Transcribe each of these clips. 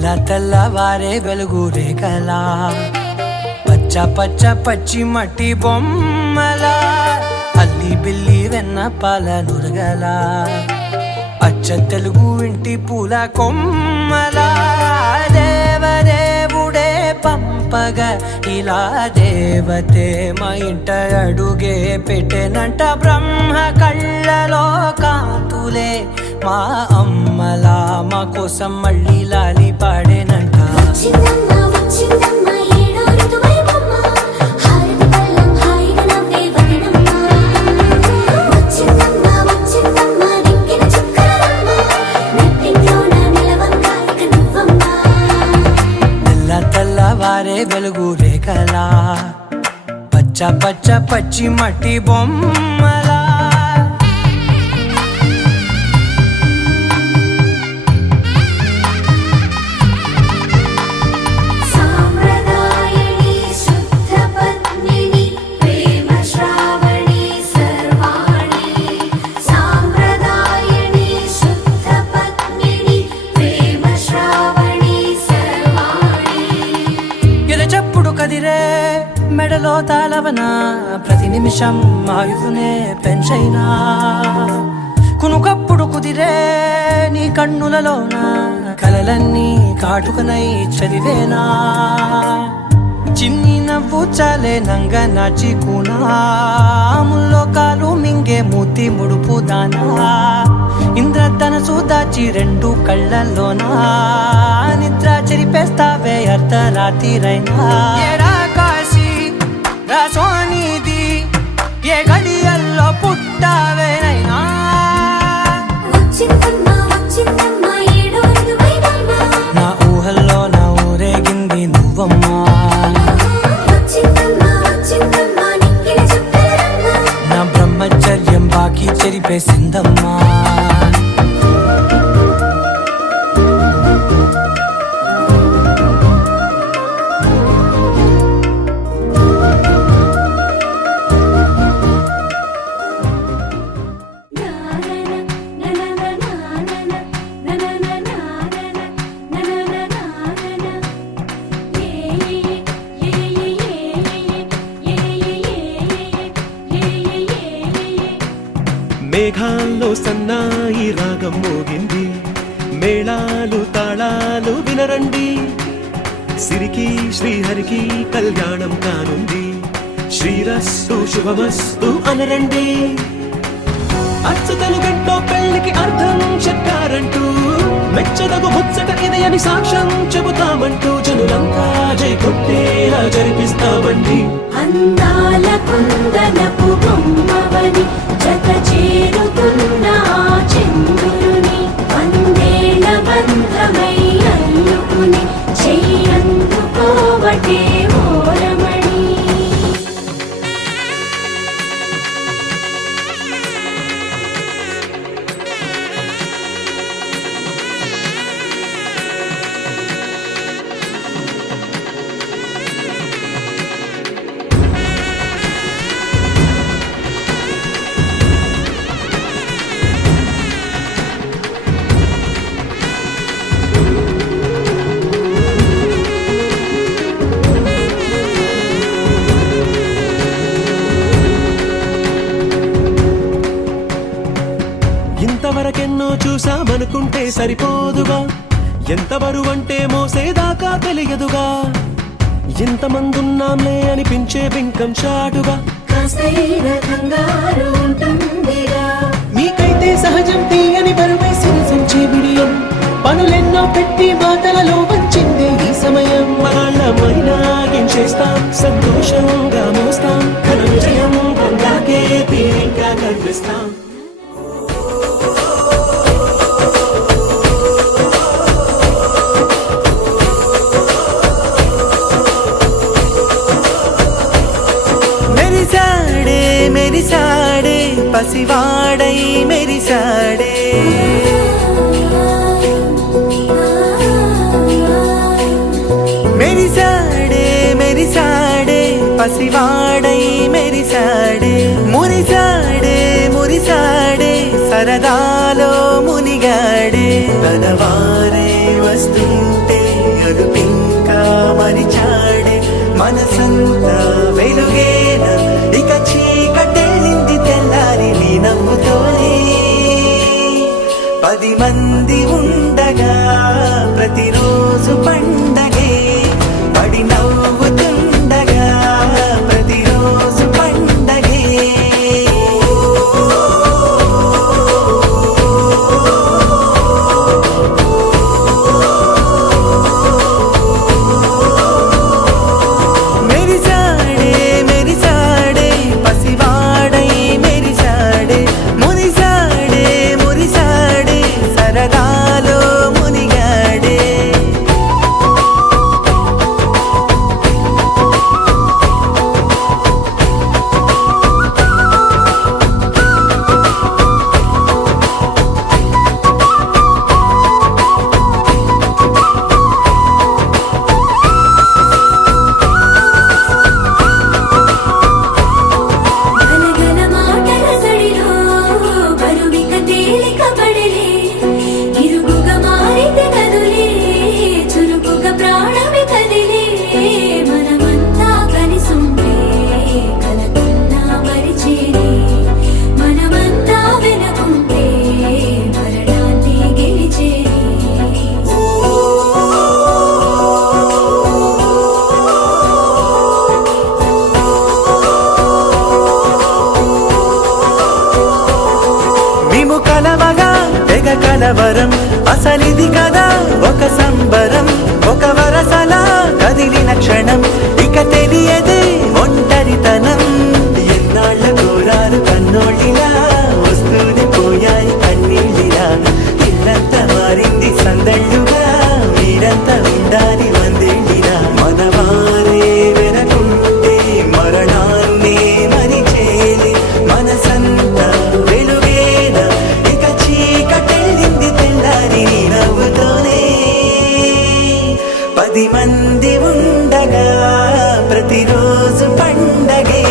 తెల్లవారే వెలుగు రేఖలా పచ్చ పచ్చ పచ్చి మట్టి బొమ్మలా అల్లి బిల్లి వెన్న పాల నురగలా అచ్చ తెలుగు ఇంటి పూల కొమ్మలా దేవదేవుడే పంపగా ఇలా దేవతే మా ఇంట అడుగే పెట్టెనంట బ్రహ్మ కళ్ళలో కాంతులే మా అమ్మలా మా కోసం మళ్ళీ లాలి పాడేనంట. తెల్లవారే వెలుగు రేఖలా పచ్చ పచ్చ పచ్చి మట్టి బొమ్మలా కదిరే మెడలో తాళవన ప్రతి నిమిషం ఆయుధునే పెంచైనా కునుకప్పుడు కుదిరే నీ కన్నులలోన కలలన్నీ కాటుకనై చదివేనా చిన్ని నవ్వు చాలే నంగ నాచి కూనాముల్లో కాలు మింగే మూతి ముడుపు దానా ఇంద్రధనసు దాచి రెండు కళ్ళల్లోనా నిద్ర చెరిపేస్తావే అర్ధరాత్రిరైనా ఏడా కాశీ రాసోనిది ఏ గడియల్లో పుట్టావేనైనా నా ఊహల్లో నా ఊరేగింది నువ్వమ్మా నా బ్రహ్మచర్యం బాకీ చెరిపేసిందమ్మా. మేఘాల్లో సన్నాయి రాగం మోగింది మేళాలు తాళాలు వినరండి సిరికి శ్రీహరికి కళ్యాణం కానుంది శ్రీరస్తు శుభమస్తు అనరండి అచ్చతలు గంటో పెళ్లికి అర్థం చెప్పారంటూ మెచ్చదగు ముచ్చట ఇది అని సాక్ష్యం చెబుతామంటూ జనులంతా జై కొట్టేలా జరిపిస్తామండి. అందాల కుందనపు బొమ్మవని జత చేరుతున్న చంద్రుని వందేల బంధమై అల్లుకుని చెయ్యందుకోవటే ఓరమణి. ఇంతవరకెన్నో చూసామనుకుంటే సరిపోదుగా ఎంత బరువంటే మోసేదాకా తెలియదుగా ఇంతమందున్నాంలే అనిపించే బింకం చాటుగా మీకైతే సహజం తీయని బరువై సిరిసంచే బిడియం పనులెన్నో పెట్టి మాటలలో వంచిందే ఈ సమయం వాళ్ళమైనా ఏం చేస్తాం సంతోషంగా మోస్తాం ఘన విజయం పొందాకే తీరిగ్గా కనిపిస్తాం. మెరిసాడే పసివాడై మెరిసాడే మెరిసాడే మెరిసాడే పసివాడై మెరిసాడే మురిసాడే మురిసాడే సరదాలో మునిగాడే తనవారే వస్తుంటే మరిచాడే మనసంతా వెలుగేన ఇక చీకటెళ్ళింది తెల్లారి నీ నవ్వుతోనే 10 మంది ఉండగా ప్రతిరోజు పండగే పడి నవ్వుతుండగా ప్రతిరోజు పండగే మెరిసాడే మెరిసాడే పసివాడై మెరిసాడే మురిసాడే మురిసాడే సరదాలో మునిగాడే గలగల మాటల సడిలో బరువిక తేలిక పడలే ఇరుకుగా మారితే కదులే చురుకుగా ప్రాణమి కదిలే మనమంతా కలిసుంటే కలకన్నా మరిచేనే మనమంతా వెనకుంటే మరణాన్ని గెలిచేనే మేము కలవగా తెగ కలవరం అసలిది కదా ఒక సంబరం ఒక వరసలా కదిలిన క్షణం ఇక తెలియదే ఒంటరితనం ఎన్నాళ్ళ కోరారు కన్నోళ్ళిలా వస్తూనే పోయాయి కన్నీళ్ళిలా ఇల్లంతా మారింది సందళ్ళుగా మీరంతా ఉండాలి వందేళ్ళిలా మనవారే వెనకుంటే మరణాన్నే మరిచేలి మనసంతా వెలుగేన ఇక చీకటెళ్ళింది తెల్లారి నీ నవ్వుతోనే 10 మంది ఉండగా ప్రతిరోజు పండగే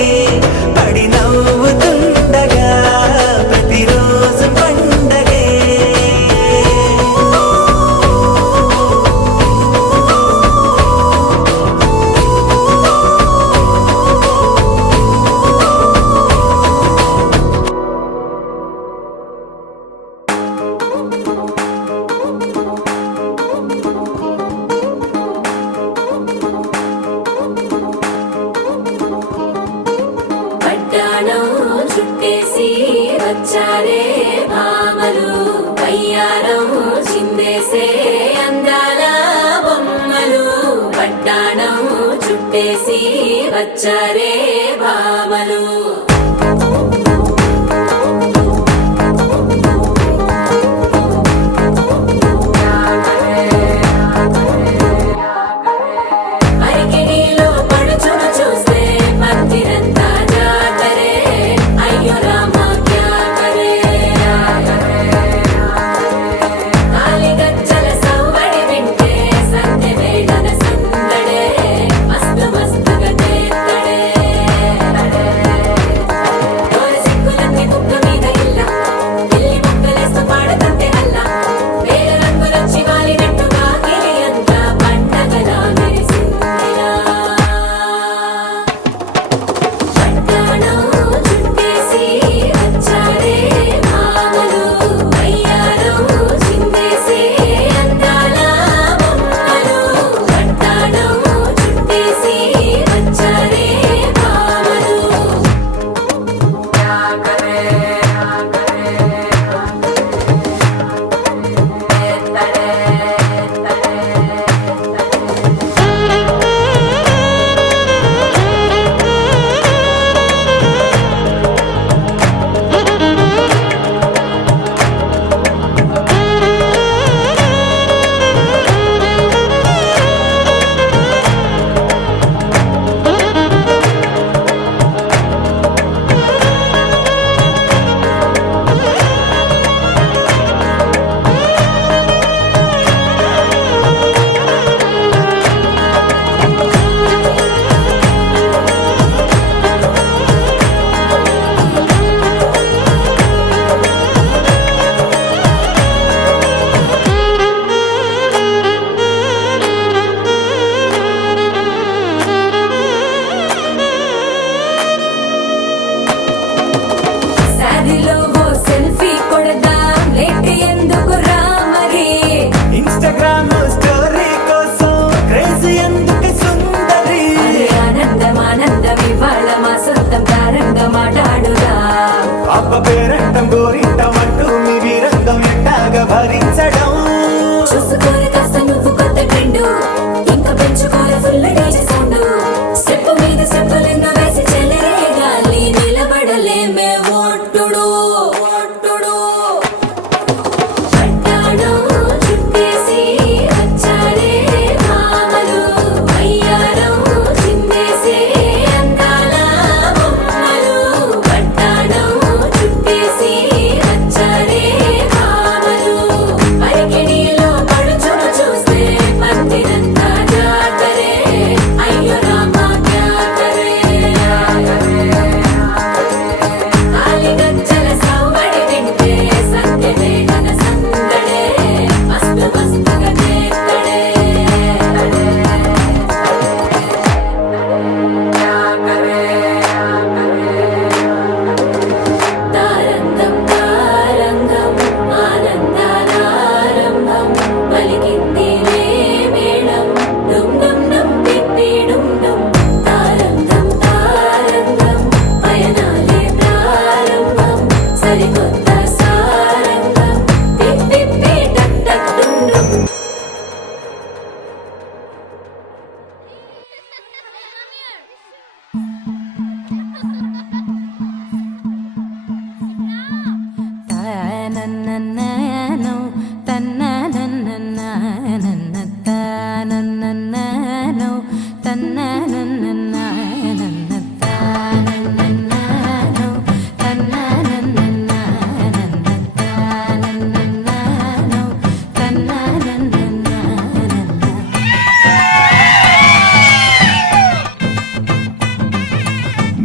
పడి నవ్వుతుండగా ప్రతిరోజు పండగే పడ్డాణం చుట్టేసి వచ్చారే భామలు వయ్యారం చిందేసే అందాల బొమ్మలు పడ్డాణం చుట్టేసి వచ్చారే భామలు అరికిడిలో పడుచును చూస్తే పత్తిరంతా జాతరే అయ్యో రామా క్యా కరే కాలిగజ్జల సవ్వడి వింటే సంధ్య వేళన సందడే మస్తు మస్తుగా చేత్తడే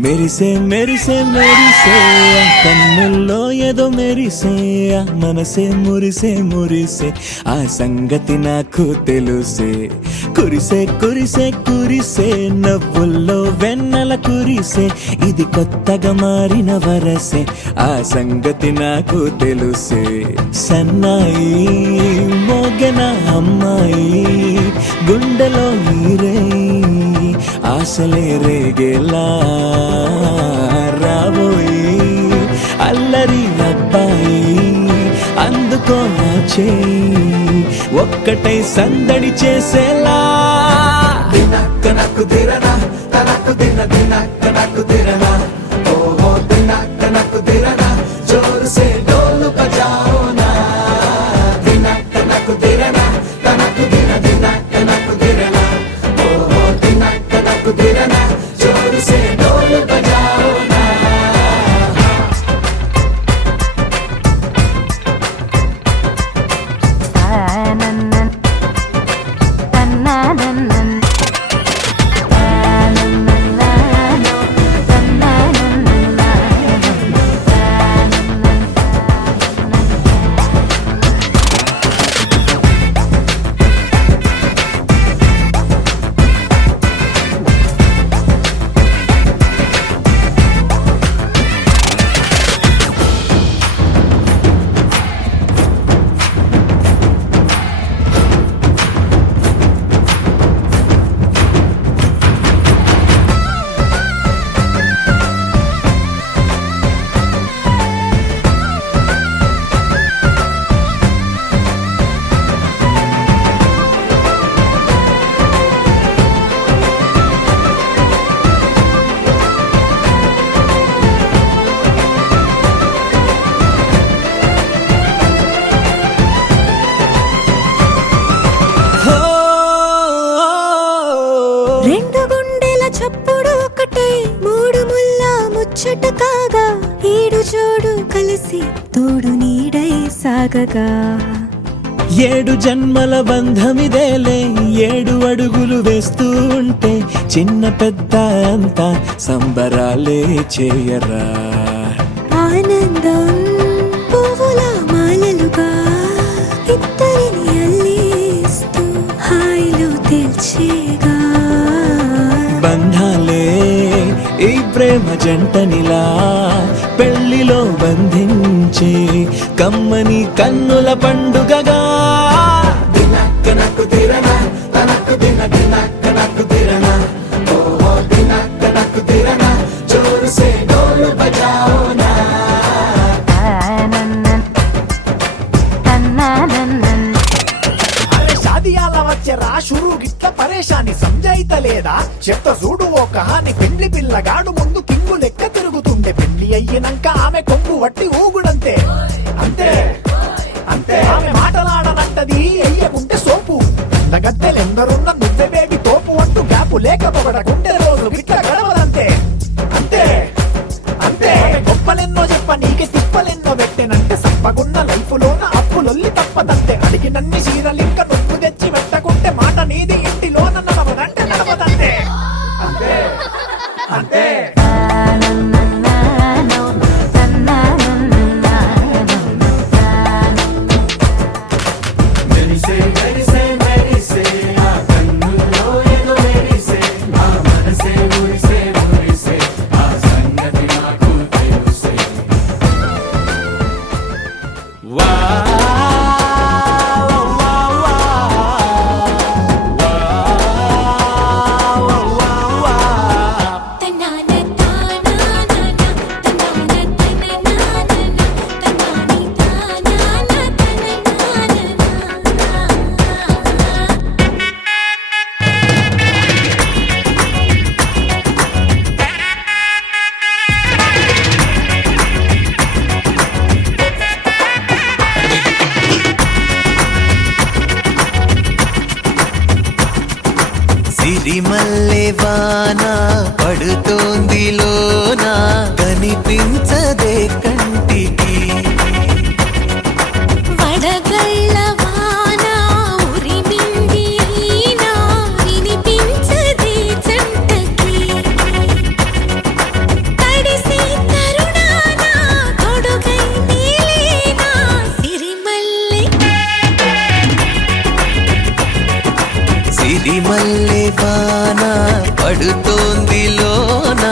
మెరిసే మెరిసే మెరిసే కన్నుల్లో ఏదో మెరిసే మనసే మురిసే మురిసే ఆ సంగతి నాకు తెలుసే కురిసే కురిసే కురిసే నవ్వుల్లో వెన్నెల కురిసే ఇది కొత్తగా మారిన వరసే ఆ సంగతి నాకు తెలుసే సన్నాయి మోగన అమ్మాయి గుండెలో నీరే ఆశలే రేగేలా రాబోయి అల్లరి అబ్బాయి అందుకో నా చేయి ఒక్కటై సందడి చేసేలా దినక్క నక్కు దిరనా తనకు దిన దినక్క నక్కు దిరనా ఓహో దినక్క నక్కు దిరనా జోరు సే డోలు బజాओ నా దినక్క నక్కు దిరనా తనకు దిన దినక్క నక్కు దిరనా ఓహో దినక్క నక్కు దిరనా జోరు సే డోలు బజాओ నా రెండు గుండెల చప్పుడు ఒకటే మూడు ముల్ల ముచ్చట కాగా ఏడు జోడు కలిసి తోడు నీడై సాగగా ఏడు జన్మల బంధమిదేలే ఏడు అడుగులు వేస్తూ ఉంటే చిన్న పెద్ద అంతా సంబరాలే చేయరా ఆనందం పువ్వుల మాలలుగా ఇద్దరిని అల్లేస్తూ హాయిలో తెల్చేగా బంధాలే ఈ ప్రేమ జంటనిలా పెళ్లిలో బంధించి కమ్మని కన్నుల పండుగగా దినక్క నక్కు తిరనా తనకు దిన దినక్క నక్కు తిరనా ఓహో దినక్క నక్కు తిరనా జోరు సే డోలు బజాओ నా అరే షాదియాల వచ్చెరా షురు గిట్ల పరేషాని సంజాయితలేదా చెత్త చూడు ఓ కహాని పెండ్లి పిల్లగాడు ముందు కింగు లెక్క తిరుగుతుండే పెళ్లి అయ్యినంక ఆమె కొంగు వట్టి ఊగుడంతే అంతే అంతే ఆమె మాటలాడనంటది అయ్యకుంటే సోపు గద్దెలెందరున్న నువ్వే బేబీ తోపు అంటూ గ్యాపు లేకపోవడకుంటే రోజు గిట్ల గడవదంతే అంతే అంతే ఆమె గొప్పలెన్నో చెప్ప నీకే తిప్పలెన్నో పెట్టెనంటే సప్పగున్న లైఫ్ లోన అప్పులొల్లి తప్పదంతే అడిగినన్ని చీరలింక నొప్పు తెచ్చి పెట్టకుంటే మాట నీది ఇంటిలోన నడవదంటే నడవదంతే అంతే అంతే మెరిసే మెరిసే మెరిసే ఆ కన్నుల్లో ఏదో మెరిసే ఆ మనసే మురిసే మురిసే ఆ సంగతి నాకు తెలుసే వా తన్నాన తానానా తన్నాన తననానా తన్నాని తానానా తననానా సిరిమల్లె వాన పడుతోంది లోన కనిపించదే కంటికి వడగళ్ళ వాన ఉరిమింది అయినా వినిపించదే జంటకి పడుతోంది లోన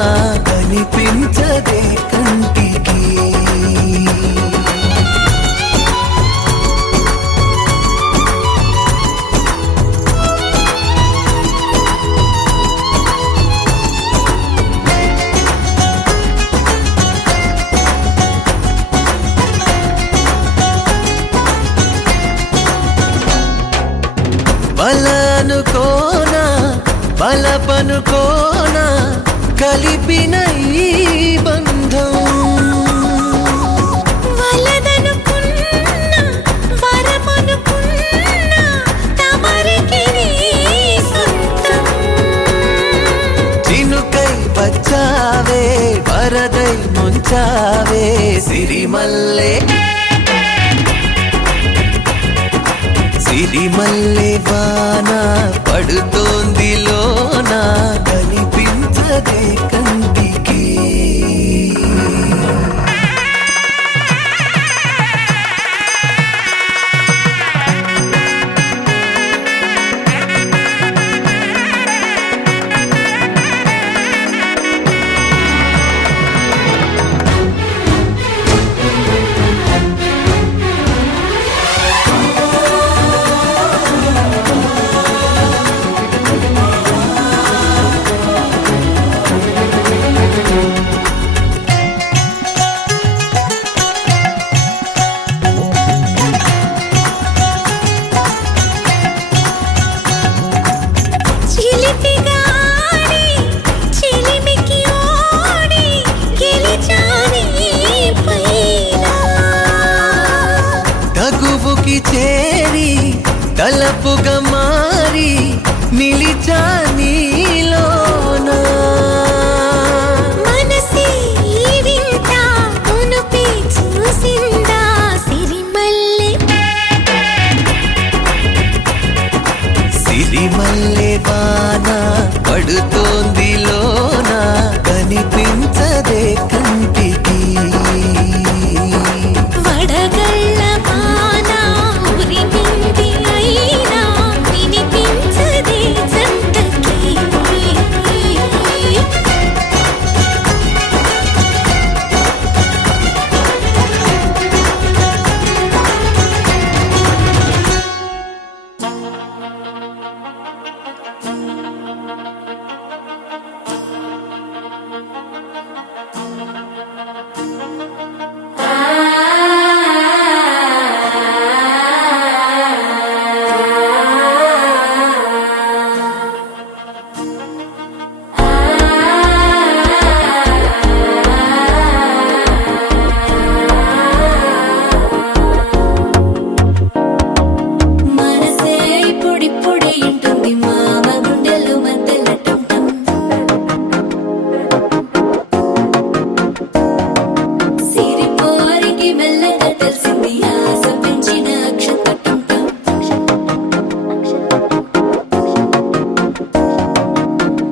కనిపించదే కంటికి బలనుకోనా బలపనుకోనా కలిపిన ఈ బంధం వలదనుకున్నా వరమనుకున్నా తమరికి నీ సొంతం చినుకై వచ్చావే వరదై ముంచావే సిరిమల్లె సిరిమల్లె వాన పడుతోంది లోన కనిపించదే కంటికి చిలిపిగా ఆడి చిలిమికి ఓడి గెలిచాని పైన తగువుకి చేరి తలపుగా మారి నిలిచా నీలోన మనసే ఈ వింత కొనుపి చూసిందా సిరిమల్లె సిరిమల్లె వాన పడుతోంది లోన కనిపించదే కంటికి వడగళ్ళ వాన ఉరిమింది అయినా వినిపించదే జంటకి మనసే ఇప్పుడిప్పుడే ఇంటుంది మామ గుండెలు మధ్యలటం సిరిపోరికి మెల్లగా తెలిసింది ఆశ పెంచిన అక్షతటం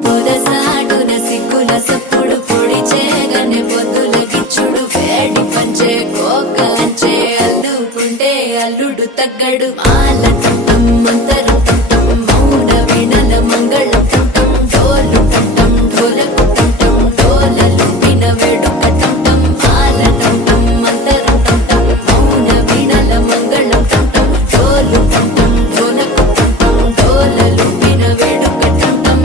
పొదసాటున సిగ్గుల సప్పుడు పొడి చేయగానే పొద్దుల గిచ్చుడు వేడి పంచే కోకలంచే అల్లుకుంటే అల్లుడు తగ్గడు మాల తంటం మంతరం తంటం మౌన వీణల మంగళం తంటం డోలు తంటం డోలకు తంటం డోలలు విన వేడుక తంటం మాల తంటం మంతరం తంటం మౌన వీణల మంగళం తంటం డోలు తంటం డోలకు తంటం డోలలు విన వేడుక తంటం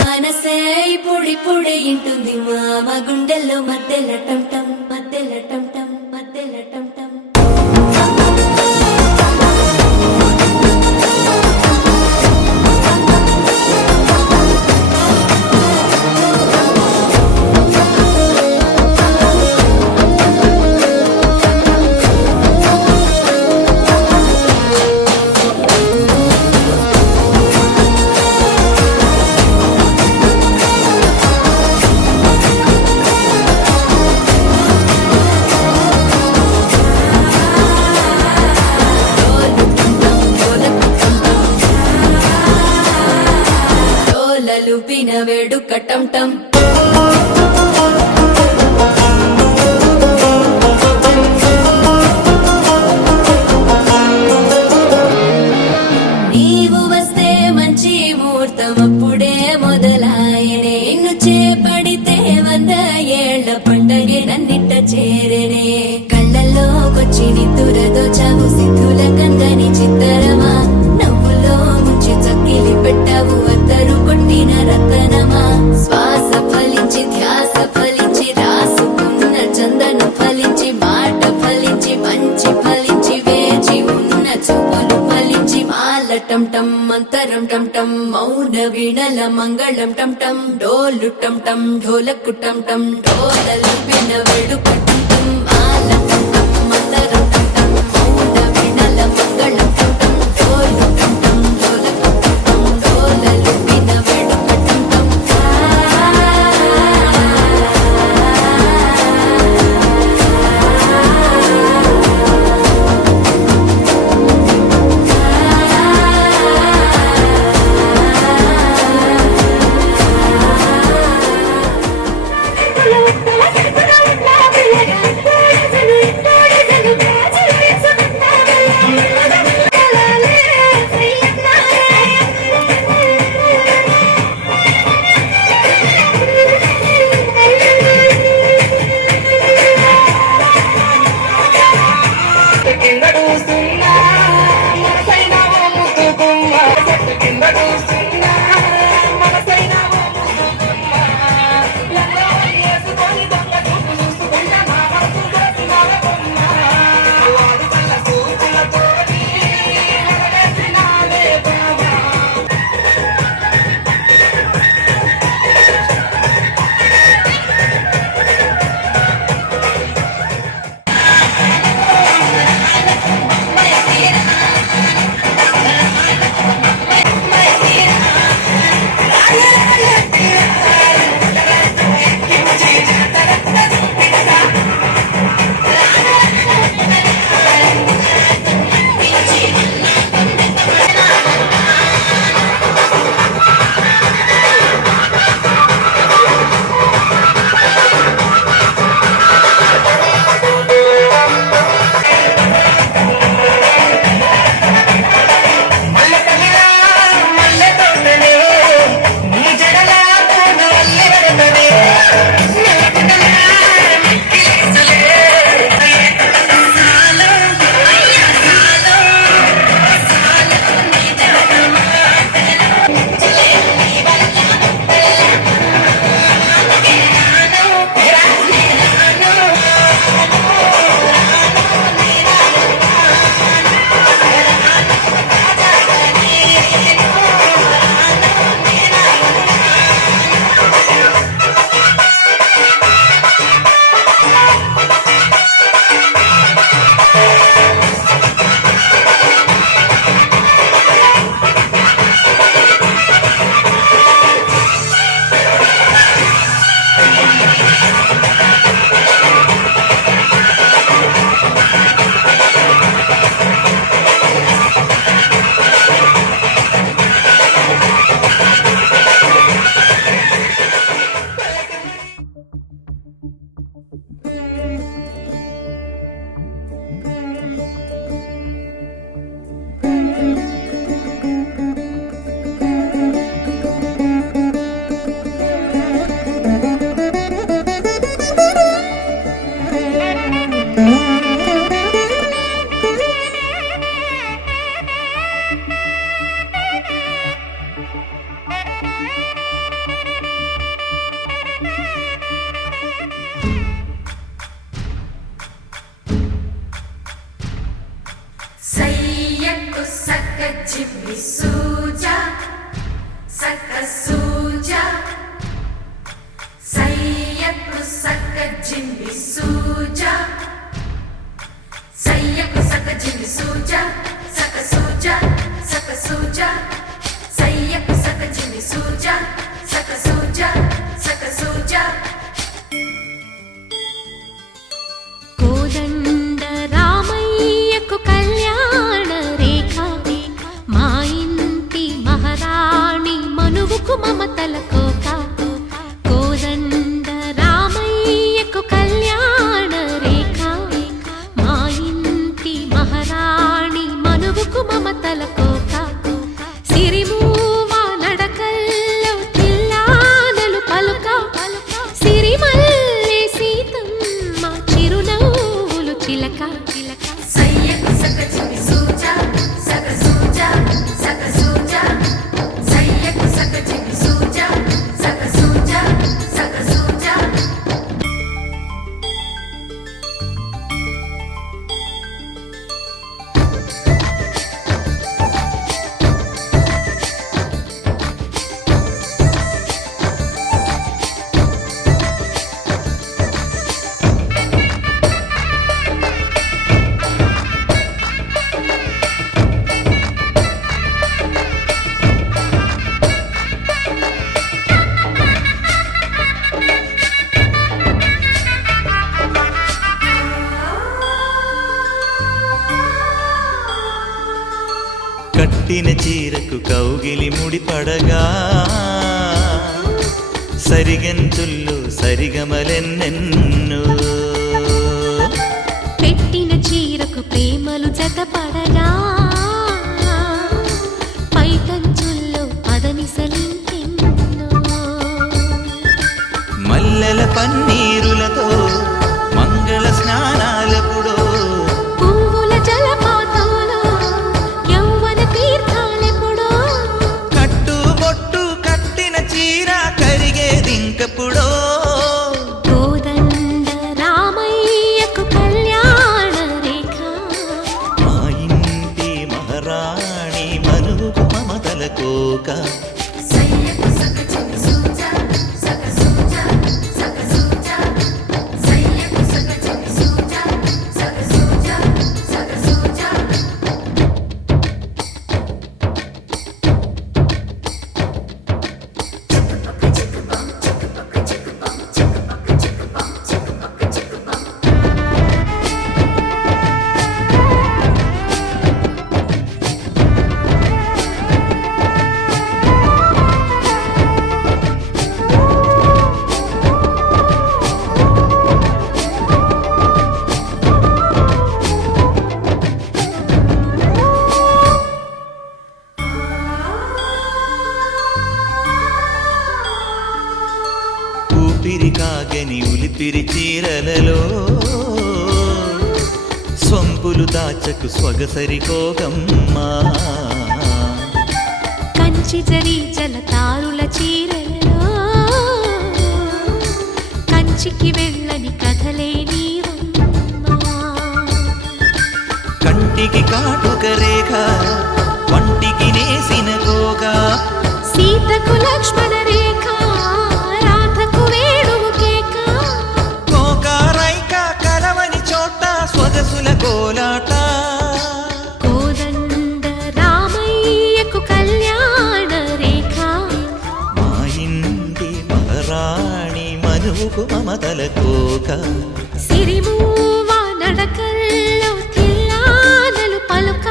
మనసే ఇప్పుడిప్పుడే ఇంటుంది మామ గుండెల్లో మధ్యలటం టం మధ్యలటం టం మధ్యలటం టం డోలలు పినవేడు కటం టం నీవు వస్తే మంచి ముహూర్తం అప్పుడే మొదలాయనే నిన్ను చేపడితే 100 ఏళ్ల పండగే నన్నిట్ట చేరనే కళ్ళల్లోకొచ్చి నిద్దురదో చావు సిద్ధుల కందని చిత్తరమా నవ్వులో ముంచి చక్కిలి పెట్టావు అద్దరు కొట్టిన రతనమా శ్వాస ఫలించి ధ్యాస ఫలించి రాసుకున్న చందను ఫలించి మాట ఫలించి మంచి ఫలించి వేచి ఉన్న చూపులు ఫలించి మాల టం టం మంతరం టం టం మౌన వీణల మంగళం టం టం డోలు టం టం ఢోలకు టం టం డోలలు వినవేడు కటం టం మాల టం టం మంతరం టం టం మౌన వీణల మంగళం టం టం డోలు టం టం ఢోలకు టం టం డోలలు వినవేడు కటం టం Jimmy Suja, Saka Suja, Sayaku Saka Jimmy Suja, Sayaku Saka Jimmy Suja, Saka Suja, Saka Suja, Sayaku Saka Jimmy Suja, Saka Suja, Saka Suja. కోదండ రామయ్యకు కళ్యాణ రేఖ మా ఇంటి మహారాణి మనువుకు మమతల కట్టిన చీరకు కౌగిలి ముడిపడగా సరిగంతుల్లో సరిగమలెన్నెన్నో పెట్టిన చీరకు ప్రేమలు జతపడగా పైకంచుల్లో పదనిసలింకెన్నో మల్లెల పన్నీరులతో మంగళ స్నానాలెప్పుడో పువ్వుల జలపాతంలో యౌవన తీర్థాలెప్పుడో కట్టుబొట్టు కట్టిన చీర కరిగేదింకప్పుడో కోదండ రామయ్యకు కళ్యాణ రేఖ మా ఇంటి మహారాణి మనుకు మమతల కోక సయ్యకు సక చిన్ని సూజా సక సూజా సక సూజా సయ్యకు సక చిన్ని సూజా సక సూజా సక సూజా ఊపిరి కాగని ఉలిపిరి చీరలలో స్వంపులు దాచకు స్వగసరి కోగమ్మా కంచి జరి జలతారుల చీరలలో కంచికి వెళ్ళని కథలే నీవమ్మా కంటికి కాటుక రేఖ వంటికి నేసిన కోగా సీతకు లక్ష్మణ రేఖ రాధకు వేణువు కేక కోకారైక కలవని చోట స్వగసుల కోలాట కోదండ రామయ్యకు కళ్యాణ రేఖ మా ఇంటి మహారాణి మనువుకు మమతల కోక సిరిమూవ నడకల్లో తిల్లానలు పలుక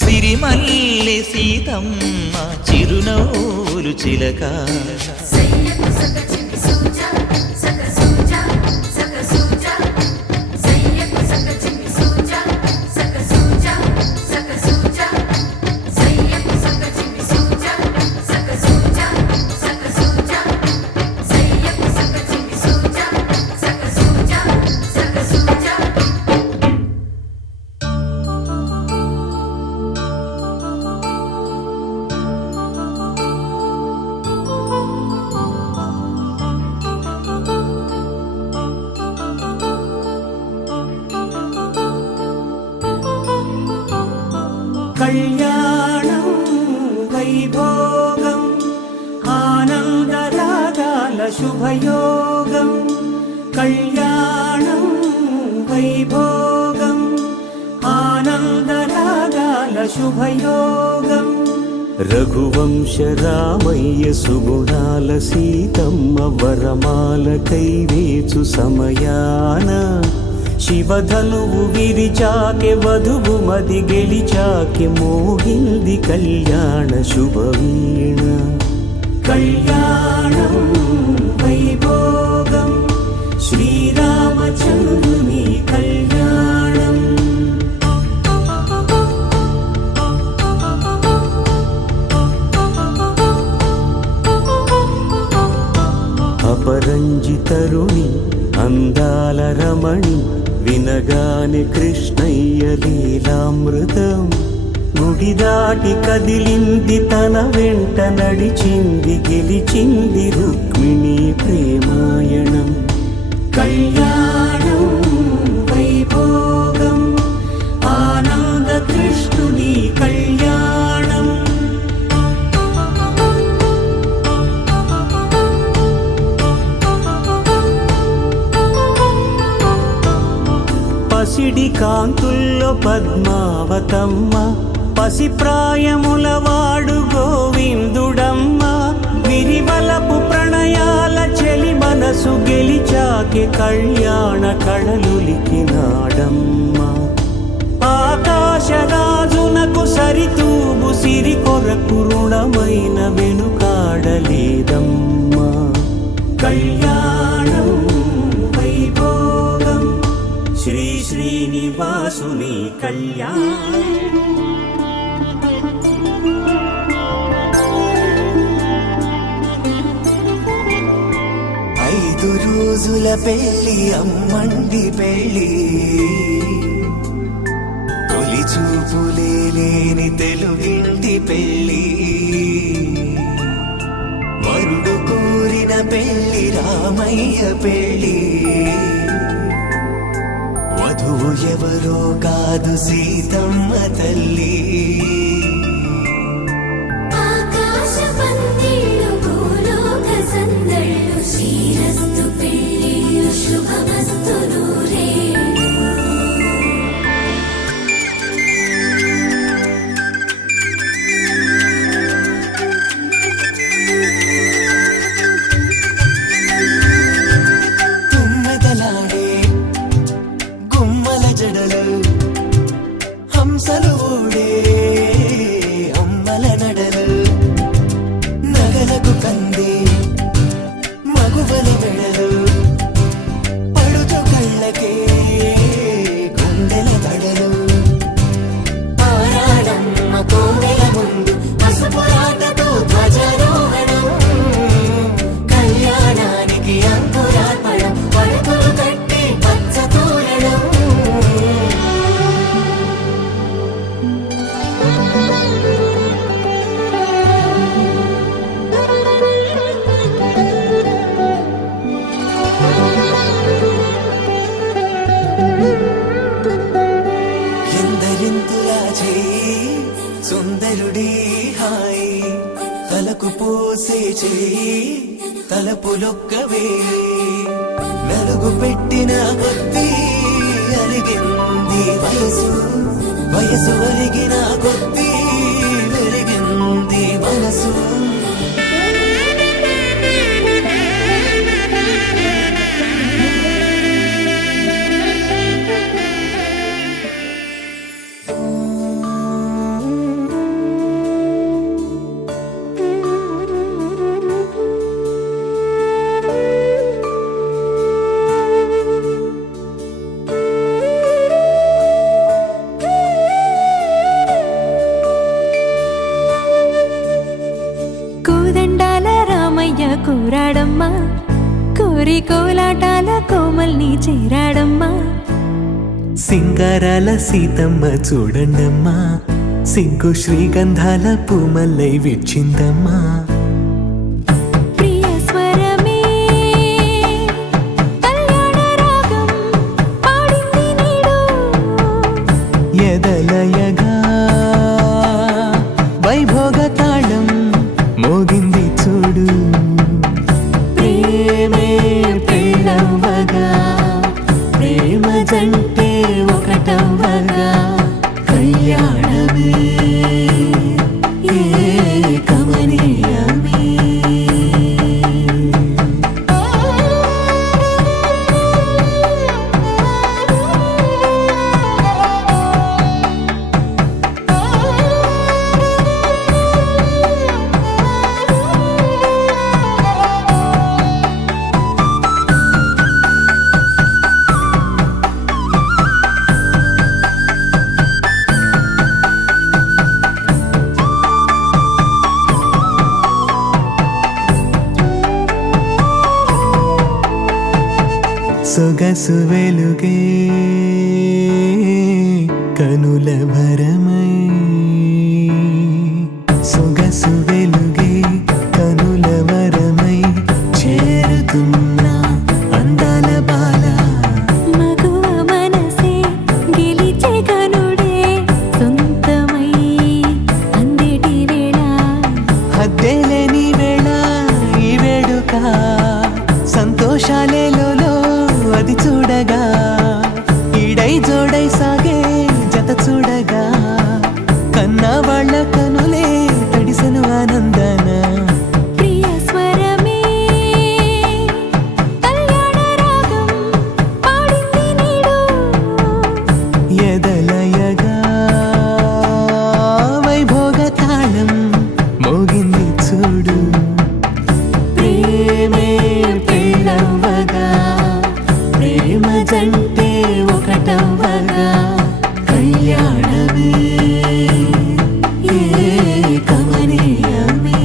సిరిమల్లె సీతమ్మ చిరునవ్వులు చిలక సయ్యకు సక చిన్ని సూజా సక సూజా సక సూజా సయ్యకు సక చిన్ని సూజా సక సూజా సక సూజా సయ్యకు సక చిన్ని సూజా సక సూజా సక సూజా సయ్యకు సక చిన్ని సూజా సక సూజా సక సూజా కళ్యాణం వైభోగం ఆనందరాగాల శుభయోగం కళ్యాణం వైభోగం ఆనందరాగాల శుభయోగం రఘువంశ రామయ్య సుగుణాల సీతమ్మ వరమాల కైవేచు సమయాన శివధనువు విరిచాకె వధువు మది గెలిచాకె మోగింది కళ్యాణ శుభవీణ కళ్యాణం వైభోగం శ్రీరామచంద్రుని కళ్యాణం అపరంజి తరుణి అందాల రమణి వినగాని కృష్ణయ్య లీలామృతం గుడి దాటి కదిలింది తన వెంట నడిచింది గెలిచింది రుక్మిణి ప్రేమాయణం కళ్యాణం వైభోగం ఆనంద కృష్ణుని కళ్యాణం పసిడి కాంతుల్లో పద్మావతమ్మ పసిప్రాయముల వాడు గోవిందుడమ్మ విరివలపు ప్రణయాల చెలి మనసు గెలిచాకే కళ్యాణ కళలులికినాడమ్మ ఆకాశరాజునకు సరితూబు ఎవరి కొరకు రుణమైన వెనుకాడలేదమ్మా. కళ్యాణం వైభోగం శ్రీ శ్రీనివాసుని కళ్యాణం. 5 రోజుల పెళ్లి అమ్మండి పెళ్లి, తొలి చూపులే లేని తెలుగింటి పెళ్లి, వరుడు కోరిన పెళ్లి రామయ్య పెళ్లి, వధువు ఎవరో కాదు సీతమ్మ తల్లి. ఆకాశ పందిళ్ళు భూలోక సందళ్ళు శ్రీరస్తు పెళ్ళిళ్ళు శుభమస్తు నూరేళ్ళు. తుమ్మెదలాడే గుమ్మల జడలు, హంసలు ఓడే అమ్మల నడలు, నగలకు కంది మగువల మెడలు, పడుతు కళ్ళకే గుండెల తడలు. ఆరాడమ్మ కోవెల ముందు పసుపురాటతో ధ్వజారోహణం, కళ్యాణానికి అంకురార్పణం, పడకలు కట్టి పచ్చ తోరణం. ఎందరింతులా చేయి సుందరుడి హాయి, తలకు పోసే చేయి తలపులొక్కవే, నలుగు పెట్టిన కొద్దీ అరిగింది వయసు, వయసు ఒరిగిన కొద్దీ వెలిగింది మనసు. కోదండాల రామయ్య కోరాడమ్మా, కోరి కోలాటాల కోమల్ని చేరాడమ్మా. సింగారాల సీతమ్మ చూడండమ్మా, సిగ్గు శ్రీగంధాల పూమల్లై విచ్చిందమ్మా. ప్రియ స్వరమే కళ్యాణ రాగం పాడింది నేడు, ఎదలయగా వైభోగ తాళం మోగింది చూడు. ప్రేమే పెళ్ళవ్వగా ప్రేమ జంటే ఒకటవ్వగా, కళ్యాణమే ఏకమనీయమే. సొగసు వెలుగే కనుల భరమై, సొగసు వెలుగే కనుల వరమై చేరుతున్న అందాల బాల. మగువ మనసే గెలిచే కనుడే సొంతమై అందేటి వేళ, హద్దేలేని వేళ ఈ వేడుక, సంతోషాలేలో అది చూడగా, ఈడై జోడై సాగే జత చూడగా, కన్నా వాళ్ళ కనులే తడిసెను ఆనందన. ప్రియ స్వరమే కళ్యాణ రాగం పాడింది నేడు, ఎదలయగా వైభోగ తాళం ఒకటవ్వగా ప్రేమ జంటే ఒకటవ్వగా కళ్యాణమే కమనీయమే.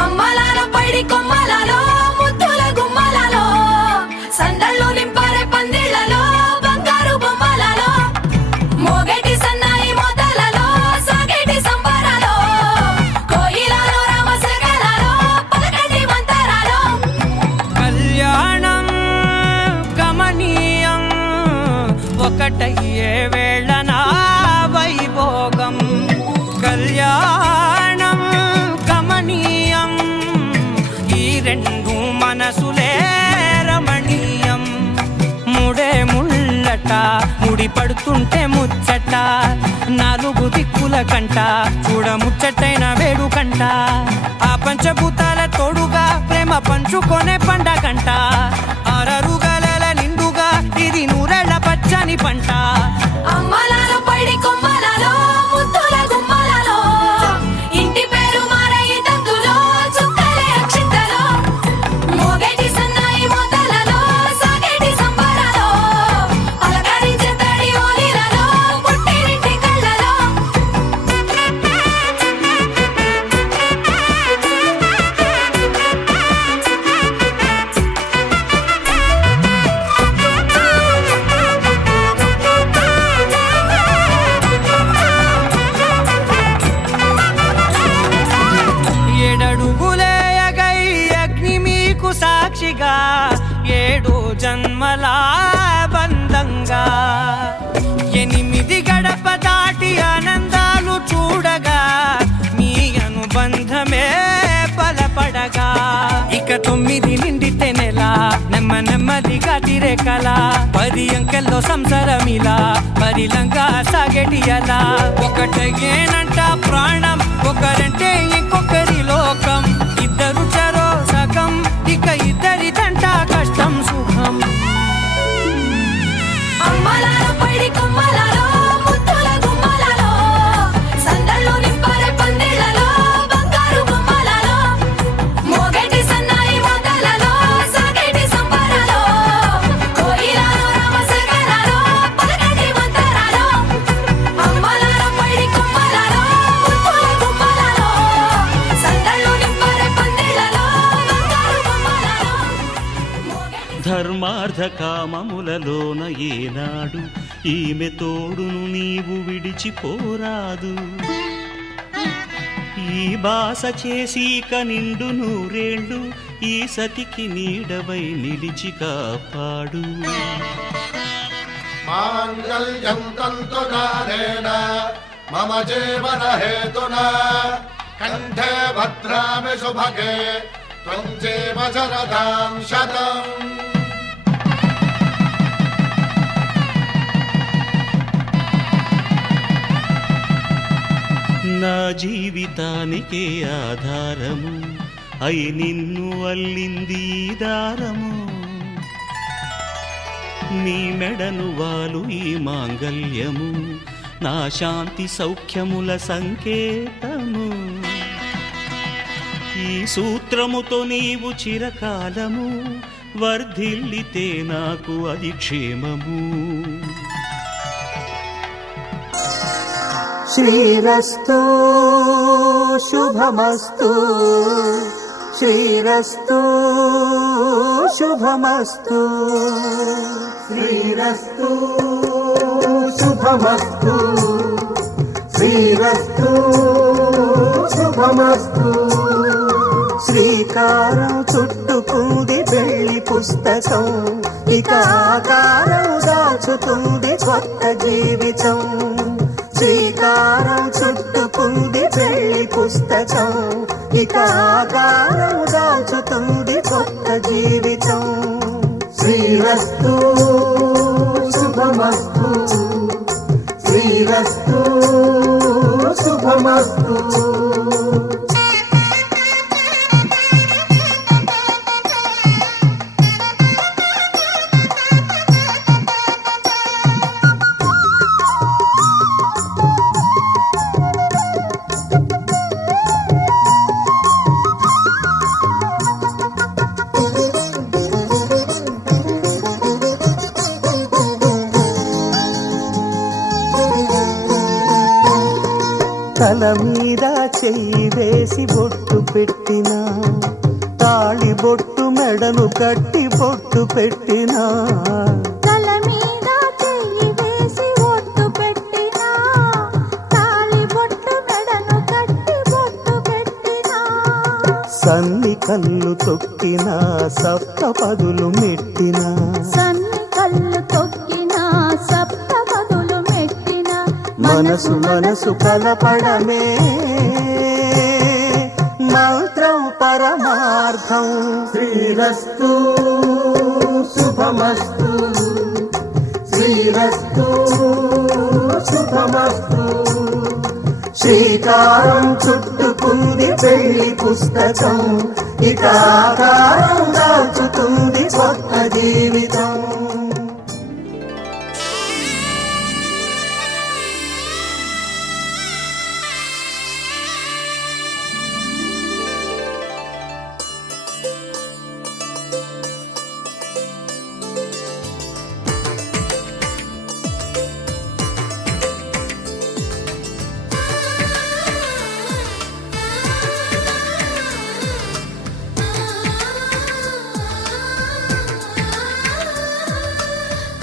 అమ్మలాల పైడి కొమ్మలలో ముద్దుల గుమ్మలలో సందళ్ళు నింపారే పందిళ్లలో బంగారు బొమ్మలలో మోగేటి సన్నాయి మోతలలో సాగేటి సంబరాలో కోయిలలో రామశకలలో పలకటి మంతరాలో కళ్యాణం గమనీయం ఒకటయ్యే వేళ నా వైభోగం. కళ్యాణం గమనీయం ఈ రెండు మనసులే రమణీయం. ముడే ముళ్ళట ముడి పడుతుంటే ముచ్చట నాలుగు దిక్కుల కంట చూడ ముచ్చటైన వేడుకంట. ఆ పంచభూతాల తోడుగా ప్రేమ పంచుకొనే పండగంట. అరరుగలల నిండుగా ఇది నూరెళ్ళ పచ్చని పంట. అమ్మలాల పైడి కొమ్మలలో ముద్దుల గుమ్మలలో ఇంటి పేరు మారయి తందులో చుక్కలే అక్షింతలో మోగేటి సన్నాయి మోతలలో సాగేటి సంబరాలో పలకరించే తడి ఓలిలలో పుట్టినింటి కళ్ళలో ఏడడుగులేయగై అగ్ని మీకు సాక్షిగా 7 జన్మల బంధంగా 8 గడప దాటి ఆనందాలు చూడగా మీ అనుబంధమే బలపడగా. ఇక 9 నిండితే నెల నెమ్మదిగా తిరేకల 10 అంకెల్లో సంసారమిలా పరిలంగా సాగేటి అలా. ఒకటేనంట ప్రాణం ఒకరంటే ఇంకొకరి లోకం. ఇద్దరు చరో సగం ఇక ఇద్దరిదంట కష్టం సుఖం. అమ్మలాల పైడి కొమ్మలలో ముద్దుల గుమ్మలలో సందళ్ళు నింపారే పందిళ్లలో బంగారు బొమ్మలలో మోగేటి సన్నాయి మోతలలో సాగేటి సంబరాలో కోయిలలో రామశకలలో పలకటి మంతరాలో అమ్మలాల పైడి కొమ్మలలో ముద్దుల గుమ్మలలో సందళ్ళు నింపారే పందిళ్లలో బంగారు బొమ్మలలో ధర్మార్థ కామములలోన ఏనాడు ఈమె తోడును నీవు విడిచిపోరాదు. ఈ బాస చేసి నిండు నూరేళ్ళు ఈ సతికి నీడవై నిలిచి కాపాడు. మాంగళ్యం తంతునానేన మమ జీవన హేతునా కంఠే భద్రామి శుభగే త్వం జీవ శరదాం శతం. నా జీవితానికే ఆధారము అయి నిన్ను అల్లింది ఈ దారము. నీ మెడను వాలు ఈ మాంగల్యము నా శాంతి సౌఖ్యముల సంకేతము. ఈ సూత్రముతో నీవు చిరకాలము వర్ధిల్లితే నాకు అది క్షేమము. శ్రీరస్తు శుభమస్తు శ్రీరస్తు శుభమస్తు శ్రీరస్తు శుభమస్తు శ్రీరస్తు శుభమస్తు. శ్రీకారం చుట్టుకుంది పెళ్లి పుస్తకం ఇక ఆకారం దాచుతుంది కొత్త జీవితం. శ్రీకారం చుట్టుకుంది పెళ్లి పుస్తకం ఇక ఆకారం దాల్చుతుంది కొత్త జీవితం. శ్రీరస్తు శుభమస్తు, శ్రీరస్తు శుభమస్తు. తల మీద చెయ్యి వేసి బొట్టు పెట్టినా, తాళి బొట్టు మెడను కట్టి బొట్టు పెట్టినా, తల మీద చెయ్యి వేసి బొట్టు పెట్టినా, తాళి బొట్టు మెడను కట్టి బొట్టు పెట్టినా, సన్ని కళ్ళు తొక్కినా సప్త పదులు మెట్టినా, సన్ని కళ్ళు తొక్కినా సప్త పదులు మెట్టినా, మనసు మనసు కలపడమే మంత్రం పరమార్థం. శ్రీరస్తు శుభమస్తు, శ్రీరస్తు శుభమస్తు. శ్రీకారం చుట్టుకుంది పెళ్లి పుస్తకం, ఇక ఆకారం దాల్చుతుంది కొత్త జీవితం.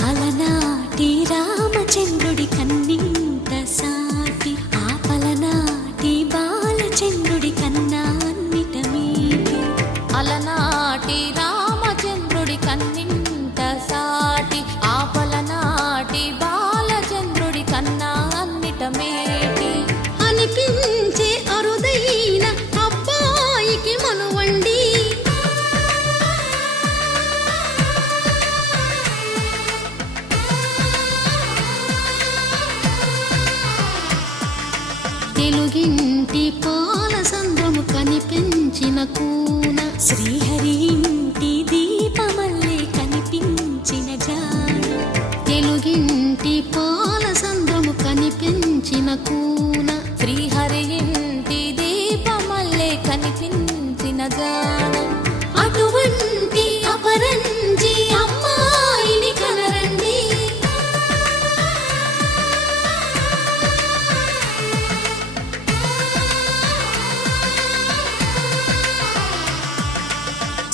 అలనాటి రామచంద్రుడి కన్నింత సాటి, ఆపలనాటి బాలచంద్రుడి కన్నా అన్నిట మీటి. అలనాటి రామచంద్రుడి కన్నింత సాటి, ఆపలనాటి బాలచంద్రుడి కన్నా అన్నిట మేటి. అనిపించే అరుదైన అబ్బాయికి మనువండి, తెలుగింటి పాల సంద్రము కనిపించిన కూన, శ్రీహరి ఇంటి దీపమల్లే కనిపించిన జాన, తెలుగింటి పాల సంద్రము కనిపించిన కూన, శ్రీహరి ఇంటి దీపమల్లే కనిపించిన జాన. అటువంటి అపరంజి అమ్మాయిని కనరండి,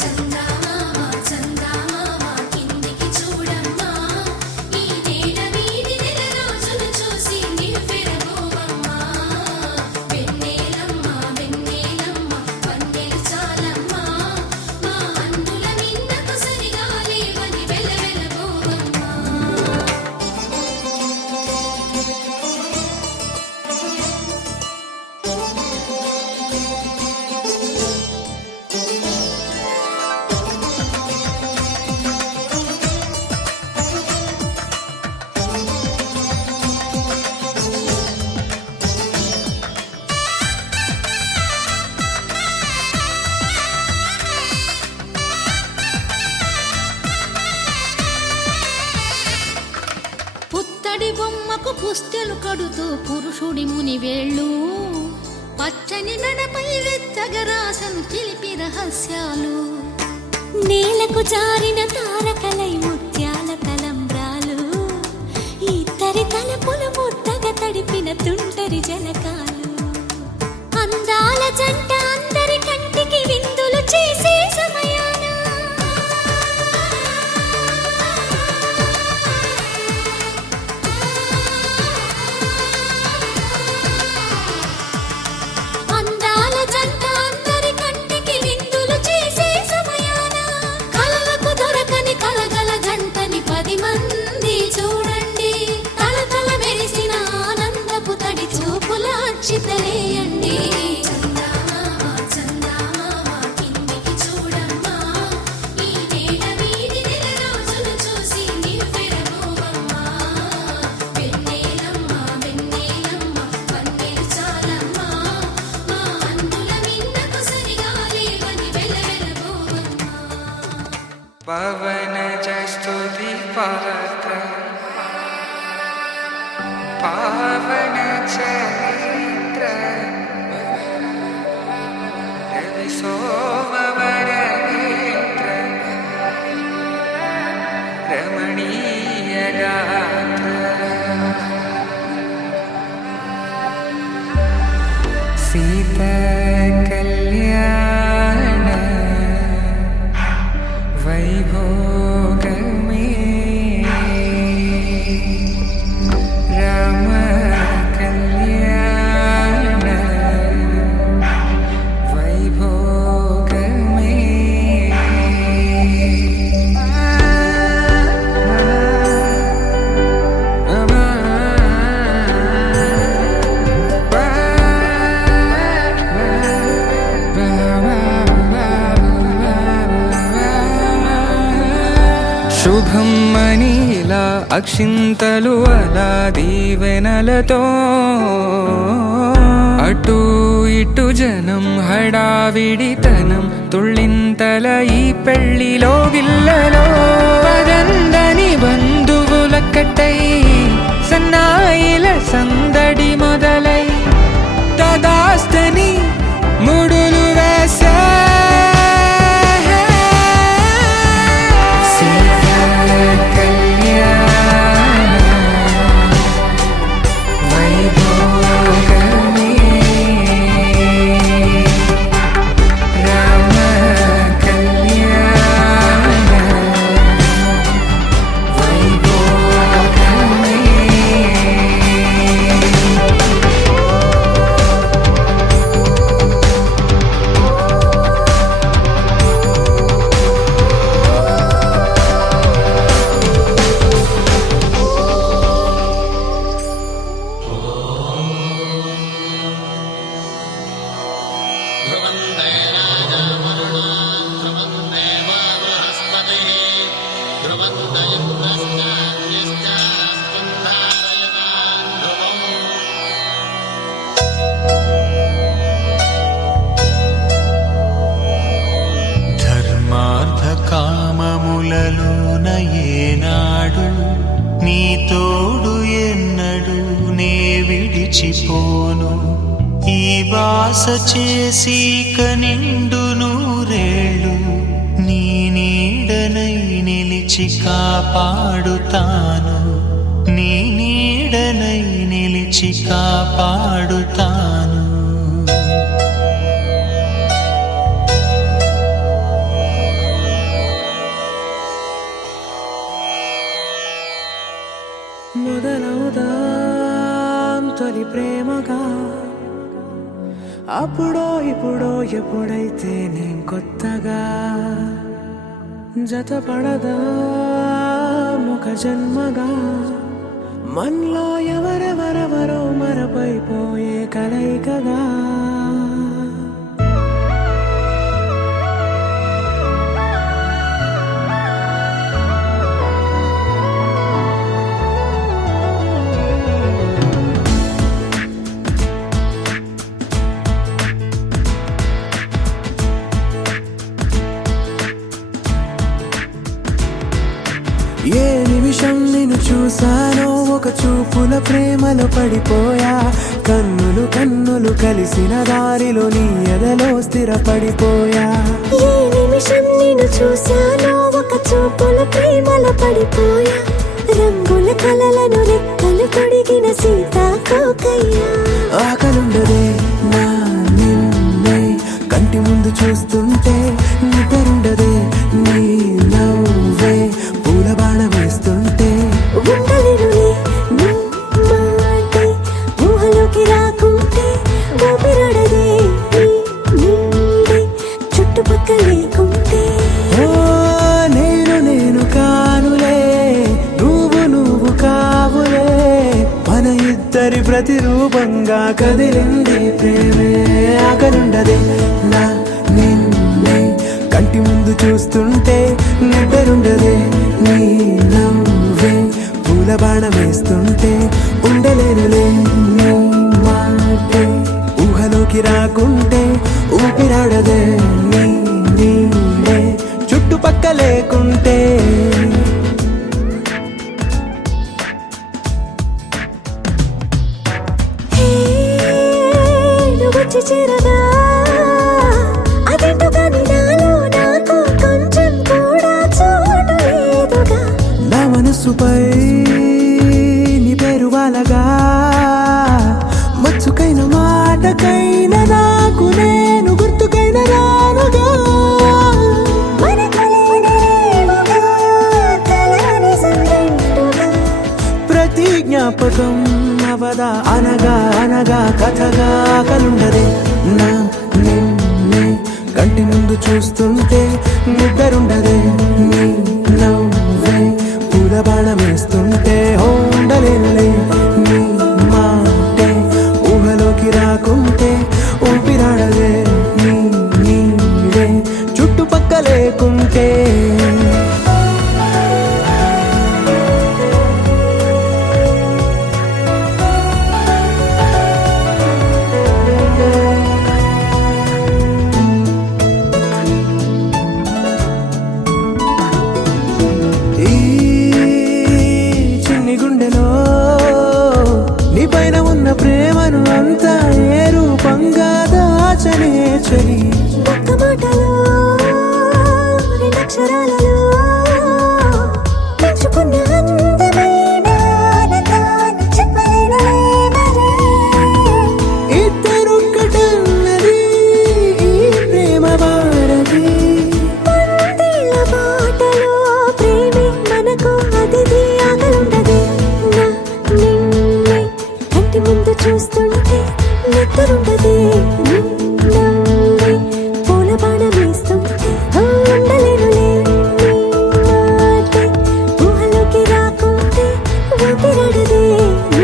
చందమామ చందమామ కిందికి చూడమ్మా, ఈ నేల వీధి నెల రోజులు చూసి నివ్వెరబోవమ్మా. వెన్నెలమ్మ వెన్నెలమ్మ వన్నెలు చాలమ్మా, మా అందుల మిన్నకు సరిగా లేవని వెలవెలబోవమ్మా. పుత్తడి బొమ్మకు పుస్తెలు కడుతూ పురుషుడి ముని వేళ్ళు, పచ్చని మెడపై వెచ్చగరాసను చిలిపి రహస్యాలు, నేలకు జారిన తారకలై ముత్యాల తలంబ్రాలు, ఇద్దరి తలపులు ముద్దగా తడిపిన తుంటరి జలకాలు, అందాల జంట అందరి కంటికి విందులు చేసే సమయాన, అందాల జంట అందరి కంటికి విందులు చేసే సమయాన, కలలకు దొరకని కలగల జంటని 10 మంది చూడండి, తల తల మెరిసిన ఆనందపు తడి చూపుల పాత్ర పావన చరిత్ర రవి సోమవర నేత్ర రమణీయ గాత్ర సీతా కళ్యాణ వైభోగమే రామ కళ్యాణ వైభోగమే శుభం మనీలా అక్షింతలు అలా దీవెనలతో అటు ఇటు జనం హడావిడితనం తుళ్ళింతల ఈ పెళ్లిలో గిల్లలో పదందని బంధువులక్కటై సన్నాయిల సందడి మొదలై తదాస్తని ముడులు వేసా ధర్మార్థ కామములలోన ఏనాడు నీ తోడు ఎన్నడు నే విడిచిపోను ఈ బాస చేసి కనిండు నూరేళ్ళు నీ నీడనై నిలిచి కాపాడుతాను నీ నీడనై నిలిచి కాపాడుతాను మొదలవుదాం తొలి ప్రేమగా అప్పుడో ఇప్పుడో ఎప్పుడైతే నేను కొత్తగా జతపడదా ముఖ జన్మగా మనలో ఎవరెవరెవరో మరపైపోయే కలయికగా ఏ నిమిషం నిన్ను చూసానో ఒక చూపుల ప్రేమలో పడిపోయా కన్నులు కన్నులు కలిసిన దారిలో నీ ఎదలో స్థిరపడిపోయా ఏ నిమిషం నిన్ను చూశానో ఒక చూపుల ప్రేమలో పడిపోయా రంగుల కలలను రెక్కలు తొడిగిన సీతాకోకయ్యా ఆకలుండదే నా నిన్నే కంటి ముందు చూస్తుంటే నిద్రుండదే నీ నవ్వే పూల బాణ వేస్తుంటే ఉండలేనులే నీ మాటే ఊహలోకి రాకుంటే ఊపిరాడదే నీ నీడే చుట్టుపక్కల లేకుంటే ఓ నేను కానులే నువ్వు కావులే మన ఇద్దరి ప్రతిరూపంగా కదిలింది ప్రేమే ఆకలుండదే నా నిన్నే కంటి ముందు చూస్తుంటే నిద్రుండదే నీ నవ్వే పూల బాణం వేస్తుంటే ఉండలేనులే నీ మాటే ఊహలోకి రాకుంటే ఊపిరాడదే నీ నీడే చుట్టుపక్క లేకుంటే వచ్చి చేరగా అదేంటో కానీ నాలో నాకు కొంచెం కూడా చోటు లేదుగా. నా మనసుపై నీ పేరు వాలగా మచ్చుకైన మాటకైన నాకు నేను గుర్తుకైన రానుగా. ప్రతి జ్ఞాపకం అవదా అనగా అనగా కథగా కలుండదే. నా నిన్నే కంటి ముందు చూస్తుంటే నిద్రుండదే. నీ నవ్వే పూల బాణం వేస్తుంటే ఉండలేనులే. నీ మాటే ఊహలోకి రాకుంటే ఊపిరాడదే. నీ నీడే చుట్టుపక్క లేకుంటే. ఈ చిన్ని గుండెలో నీ పైన ఉన్న ప్రేమను అంతా ఏ రూపంగా దాచనే చలి. ఒక్క మాటలో రెండక్షరాలలో పెంచుకున్న అందమైన ఆనందాన్ని చెప్పలేనులే మరి. ఇద్దరొక్కటన్నది ఈ ప్రేమ భారతి. వందేళ్ల బాటలో ప్రేమే మనకు అతిథి ఆగలుండదే. నా నిన్నే కంటి ముందు చూస్తుంటే నిద్రుండదే. నవ్వే పూల బాణం వేస్తుంటే ఉండలేనులే. నీ మాటే ఊహలోకి రాకుంటే ఊపిరాడదే. నీ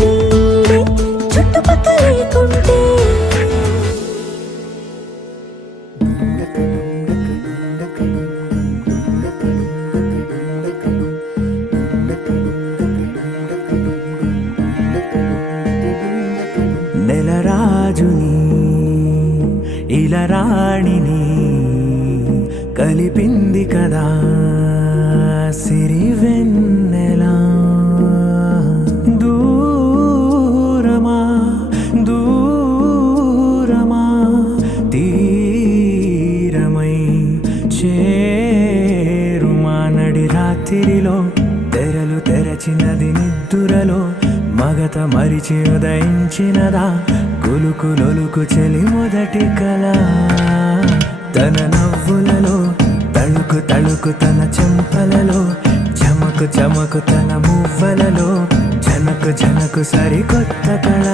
నీడే చుట్టుపక్క లేకుంటే. నెలరాజుని ఇలా రాణిని కలిపింది కదా సిరివెన్నెలా. దూరమా దూరమా తీరమై చేరుమా. నడి రాత్రిలో తెరలు తెరచినది నిద్దురలో మగత మరిచి ఉదయించినదా కులుకులొలుకు చెలి మొదటి కళ. తన నవ్వులలో తళుకు తళుకు తన చెంపలలో చమకు చమకు తన మువ్వలలో జనకు జనకు సరికొత్త కళ.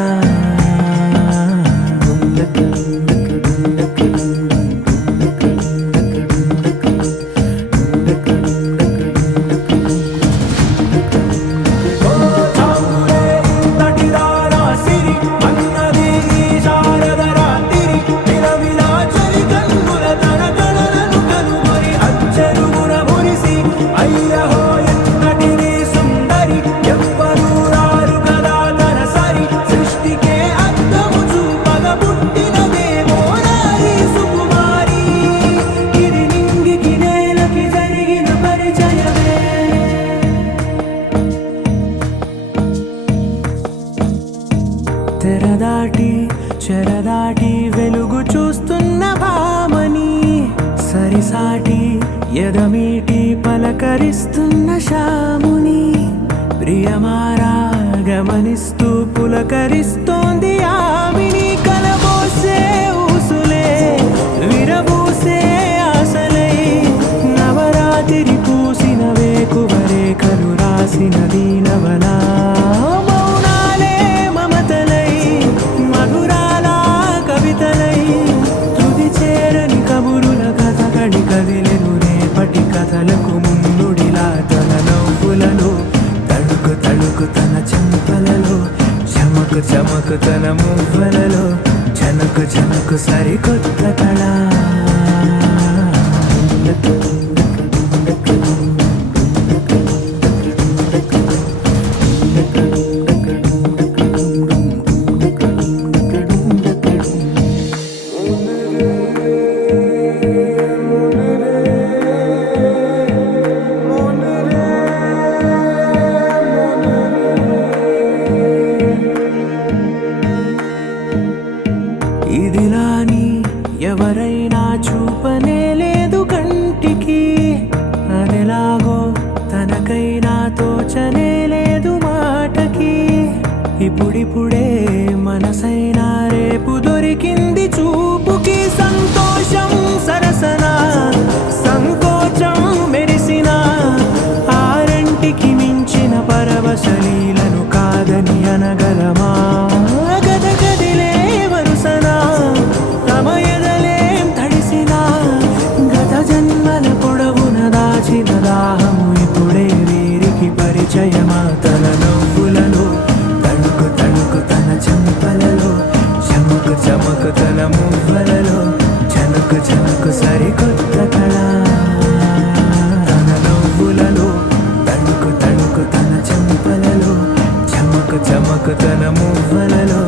తెరదాటి చెరదాటి వెలుగు చూస్తున్న భామని సరిసాటి ఎదమీటి పలకరిస్తున్న శాముని. ప్రియమారా గమనిస్తూ పులకరిస్తోంది ఆవిని. కలబోసే ఊసులే విరబూసే ఆశలై నవరాత్రి పూసిన వేకువరేఖలు రాసిన దీనవనా. మౌనాలే మమతలై మధురాల కవితలై తుది చేరని కబురుల కథగడి కదిలెను రేపటి కథలకు ముందుడిలా. తన నవ్వులలో తడుకు తడుకు తన చెంపలలో చమకు చమకు తన మువ్వలలో జనకు జనకు సరికొత్త కళ. ఎవరైనా చూపనే లేదు కంటికి, అదెలాగో తనకైనా తోచనే లేదు మాటకి. ఇప్పుడిప్పుడే మనసైనా రేపు దొరికింది చూపుకి. సంతోషం సరసన సంకోచం మెరిసిన ఆరంటికి మించిన పరవశలీలను కాదని అనగలమా? గద గదిలే వరుసన తమ ఎదలేం తడిసిన గత జన్మల పొడవున దాచిన దాహము ఇప్పుడే వీరికి పరిచయమా? తన నవ్వులలో తణుకు తణుకు తన చెంపలలో చమకు చమకు తన మువ్వలలో చనుకు చనుకు సరికొత్త కళ. తన నవ్వులలో తణుకు తణుకు తన చెంపలలో చమకు చమకు తన మువ్వలలో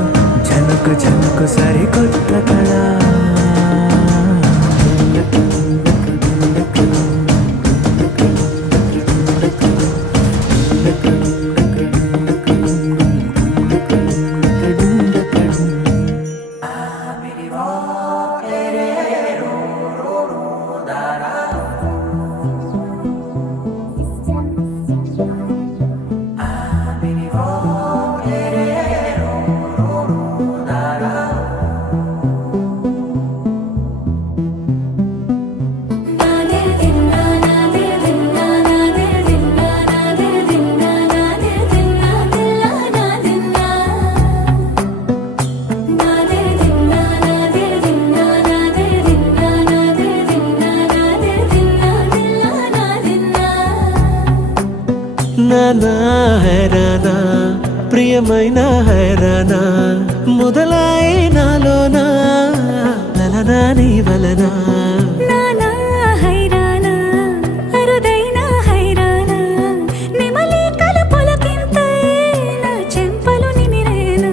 చనుకు చనుకు సరికొత్త కళ. నానా హైరానా ప్రియమైన హైరానా మొదలై నాలోనా నలనా నీ వలనా. నానా హైరానా అరుదైన హైరానా నెమలి కలుపులకింతై నా చెంపలు నిమిరేనా.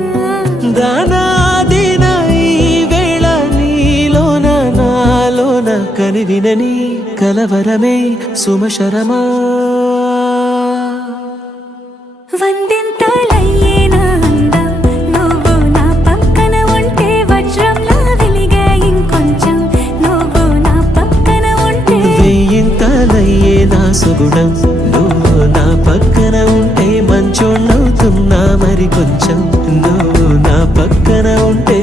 దానాదిన ఈ వేళ నీలోన నాలోన కనివినని కలవరమే సుమశరమా. వందింతలయ్యేనా అందం నువ్వు నా పక్కన ఉంటే వజ్రంలా వెలిగే ఇంకొంచెం నువ్వు నా పక్కన ఉంటే. వెయ్యింతలయ్యే నా సుగుణం నువ్వు నా పక్కన ఉంటే మంచోణ్ణవుతున్నా మరి కొంచెం నువ్వు నా పక్కన ఉంటే.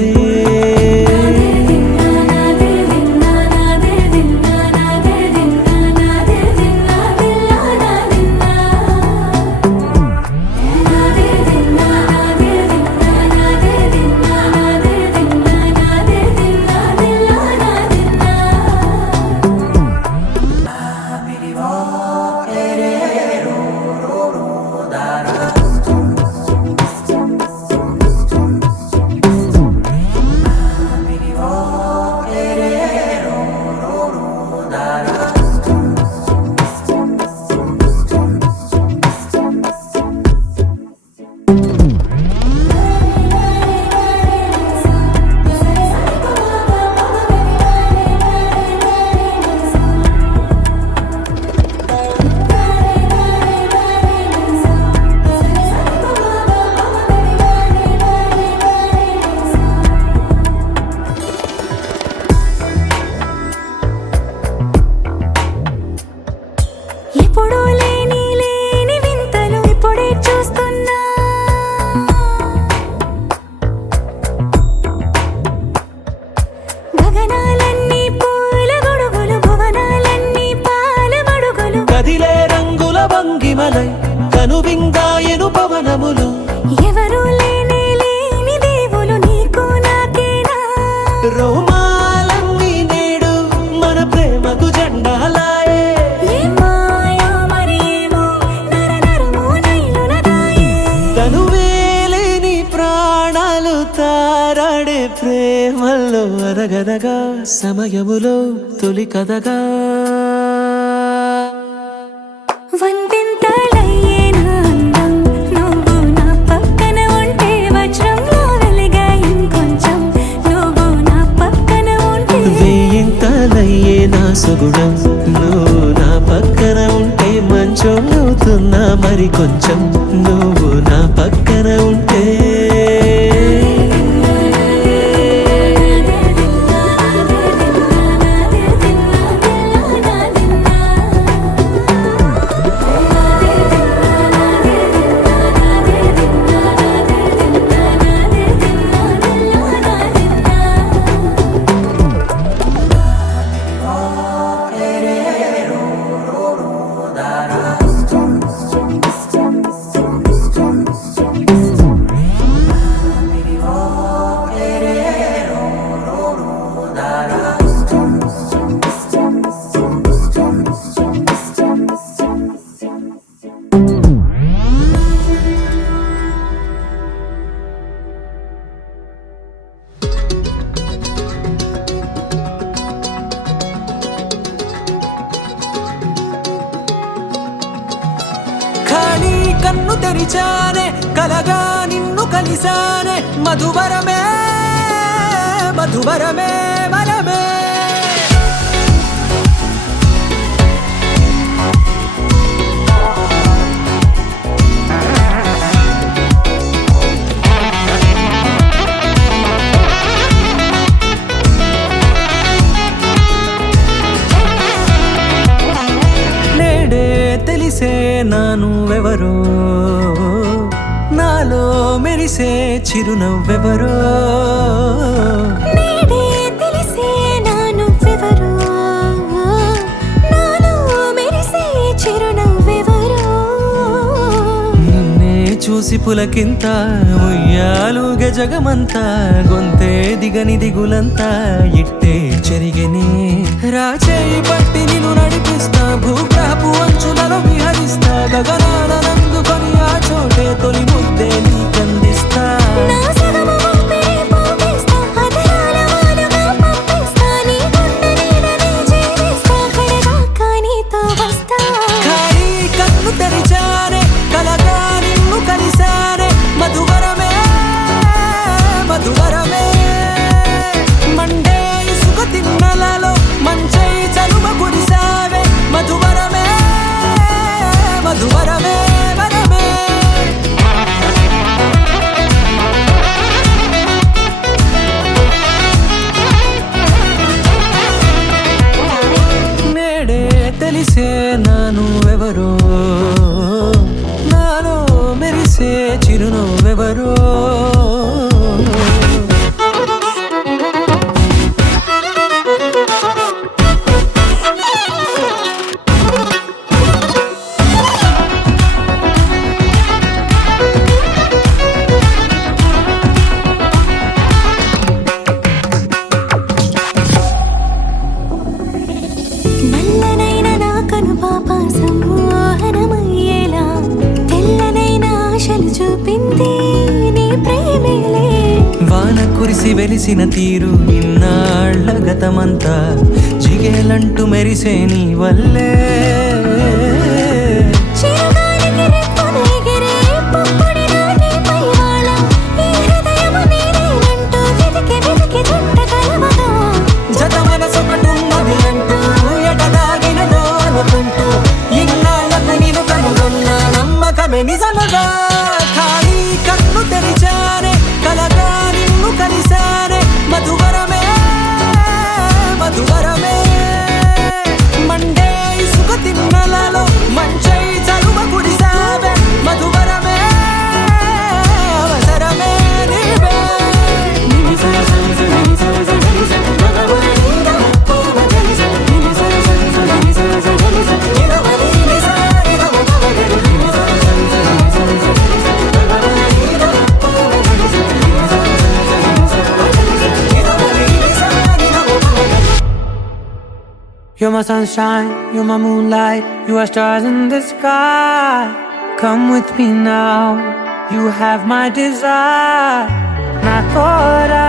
ఎప్పుడూ లేని లేని వింతలు ఇప్పుడే చూస్తున్నా. గగనాలన్నీ పూల గొడుగులు భువనాలన్నీ పాల మడుగులు. కదిలే రంగుల భంగిమలై కనువిందాయను పవనములు. ఎవరూ లేని లేని దేవులు నీకు నాకేనా. రోమాలన్నీ నేడు మన ప్రేమకు జెండాలాయే. ఏమాయో మరి ఏమో నర నరమో నైలున దాయే. తనువేలేని ప్రాణాలు తారాడే ప్రేమల్లో అనగనగా సమయములో తొలి కథగా. వందింతలయ్యేనా అందం నువ్వు నా పక్కన ఉంటే వజ్రంలా వెలిగే ఇంకొంచెం నువ్వు నా పక్కన ఉంటే. వెయ్యింతలయ్యే నా సుగుణం నువ్వు నా పక్కన ఉంటే మంచోణ్ణవుతున్నా మరి కొంచెం నువ్వు నా పక్కన ఉంటే. కన్ను తెరిచానే కలగా నిన్ను కలిసానే మధువరమే మధువరమే వరమే తెలిసే నానువెవరో నాలో మెరిసే చిరునవ్వెవరో నేడే తెలిసే నానువెవరో నాలో మెరిసే చిరునవ్వెవరో నిన్నే చూసి పులకింత ఉయ్యాలుగే జగమంతా గొంతే దిగని దిగులంతా ఇట్టే చెరిగనే రాచేయి పట్టి నిన్ను నడిపిస్తా భూగ్రహపు అంచులలో విహరిస్తా గగనాల నందుకొని ఆ చోటే తొలి ముద్దే నీకందిస్తా నా సగము ఊపిరి పోగేస్తా అధరాల వాలుగా పంపిస్తా నీ గుండె నీడనే జీవిస్తా కడదాకా నీతో వస్తా ఖాళీ కన్ను తెరిచానే కలగా నిన్ను కలిసానే మధువరమే మధువరమే మండే ఇసుక తిన్నలలో మంచై చలువ కురిసావే మధువరమే మధువరమే వరమే నేడే తెలిసే నానువెవరో నాలో మెరిసే చిరునవ్వెవరో నల్లనైన నా కనుపాప సమ్మోహనమయ్యేలా తెల్లనైన ఆశలు చూపింది నీ ప్రేమేలే వాన కురిసి వెలిసిన తీరు ఇన్నాళ్ల గతమంతా జిగేలంటూ మెరిసే నీ వల్లే చిరుగాలికి రెప్పను ఎగిరే పుప్పొడిన నీ పైవాళ ఈ హృదయము నీదేనంటూ వెతికి వెతికి చుట్ట కలవగా జత మనసొకటున్నది అంటూ ఎటదాగినదో అనుకుంటూ ఇన్నాళ్లకు నేను కనుగొన్న నమ్మకమే నిజముగా ఖాళీ కన్ను తెరిచానే కలగా నిన్ను కలిసానే మధువరమే మధువరమే మండే ఇసుక తిన్నలలో మంచై చలువ కురిసావే మధువరమే అవసరమే నీవే You're my sunshine, you're my moonlight, you are stars in the sky. Come with me now, you have my desire. Na tora,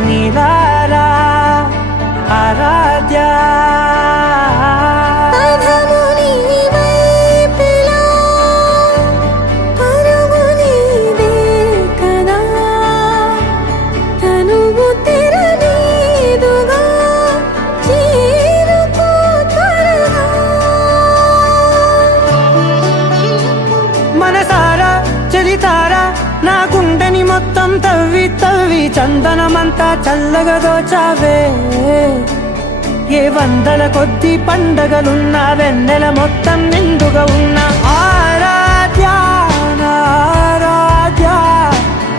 nilara, aradya. అధము నీ వైపులా పరుగు నీదే కదా తనువు తెరనీదుగా చేరుకో త్వరగా మనసారా చలితారా నా గుండెని మొత్తం తవ్వి తవ్వి చందనమంతా చల్లగా దోచావే ఏ వందల కొద్ది పండగలున్నా వెన్నెల మొత్తం నిండుగా ఉన్న ఆరాధ్య నా ఆరాధ్య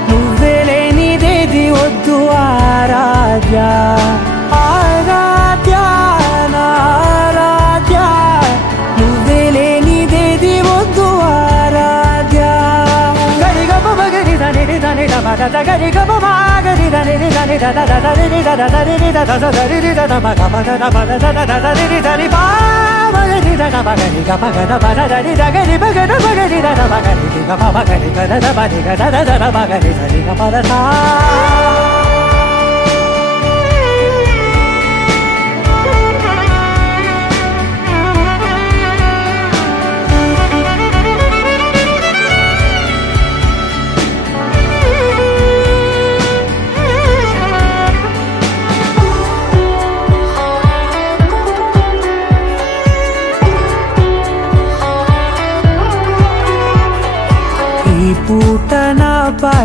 నువ్వే లేనిదేది వద్దు ఆరాధ్య ఆరాధ్య నా ఆరాధ్య నువ్వే లేనిదేది వద్దు ఆరాధ్య గరిగ బగరి దని దని దమగ గరి గబ మాగరి దని దని దద దరి దద దరి దద దరి దద మగ మగ దద దద దరి దరి బా మగరి దద మగరి గ మగ దద దరి దగరి మగ మగరి దద మగరి గ మగరి గ దద బరి గ దద దద మగరి దరి గ పద సా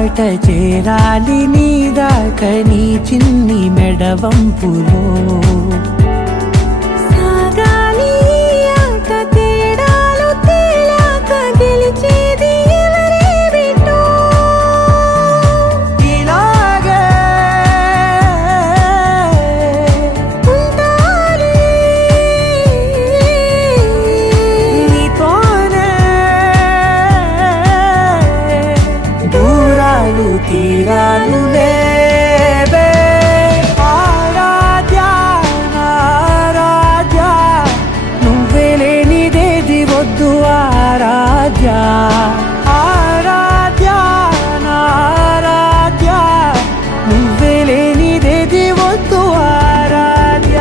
బాట చేరాలి నీ దాకా నీ చిన్ని మెడవంపులో సాగాలి ఆట తేడాలు తేలాక గెలిచేది ఎవరే బిడ్డో ఇలాగే ఉంటాలి నీతోనే దూరాలు తీరాలు లేవే ఆరాధ్య ఆరాధ్య నువ్వే లేనిదేది వద్దు ఆరాధ్య ఆరాధ్య ఆరాధ్య నువ్వే లేనిదేది వద్దు ఆరాధ్య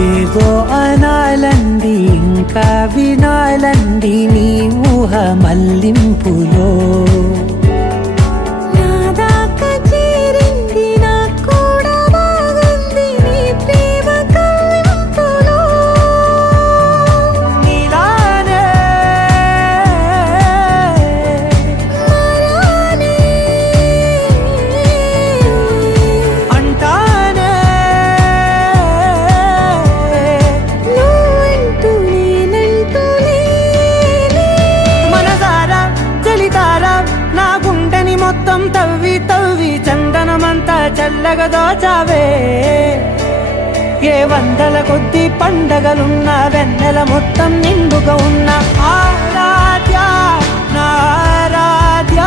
ఏదో అనాలంది ఇంకా వినాలంది నీ ఊహ మల్లింపులో నా దాకా చేరింది నాకు కూడా బాగుంది నీ ప్రేమ కవ్వింపులో నీలానే మరానే అంటానే నువ్వంటూ నేనంటూ లేనే మనసారా చలితారా నా గుండెని మొత్తం తవ్వి తవ్వి చందనమంతా చల్లగా దోచావే ఏ వందల కొద్ది పండగలున్న వెన్నెల మొత్తం నిండుగా ఉన్న ఆరాధ్య నా ఆరాధ్య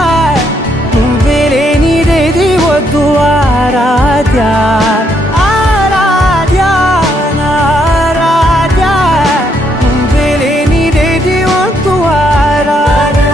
నువ్వే లేనిదేది వద్దు ఆరాధ్య ఆరాధ్య నా ఆరాధ్య నువ్వే లేనిదేది వద్దు ఆరాధ్య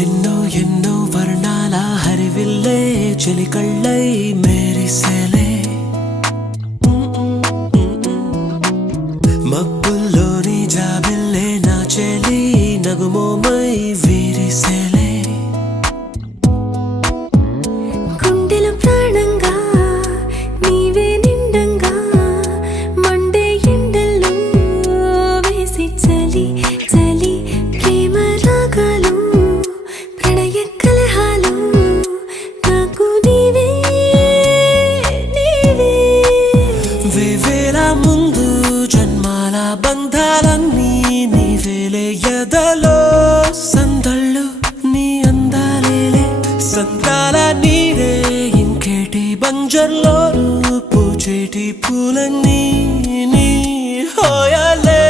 ఎన్నో ఎన్నో వర్ణాల హరివిల్లే చెలికళ్ళై మేరిసేలే మబ్బుల్లోని జాబిల్లే నా చెలి నగుమోమై వీరిసేలే గుండెలో ప్రాణంగా నీవే నిండంగా మండే ఎండల్లో వేసి చలి చలి ప్రేమ రాగాలు ప్రణయ కలహాలు నాకు నీవే నీవే వేవేల ముందు జన్మాల బంధాలన్నీ నీవేలే ఎదలో సందళ్ళు నీ అందాలేలే సంద్రాల నీరే ఇంకేటి బంజర్లో పూచేటి పూలన్నీ నీ హోయలే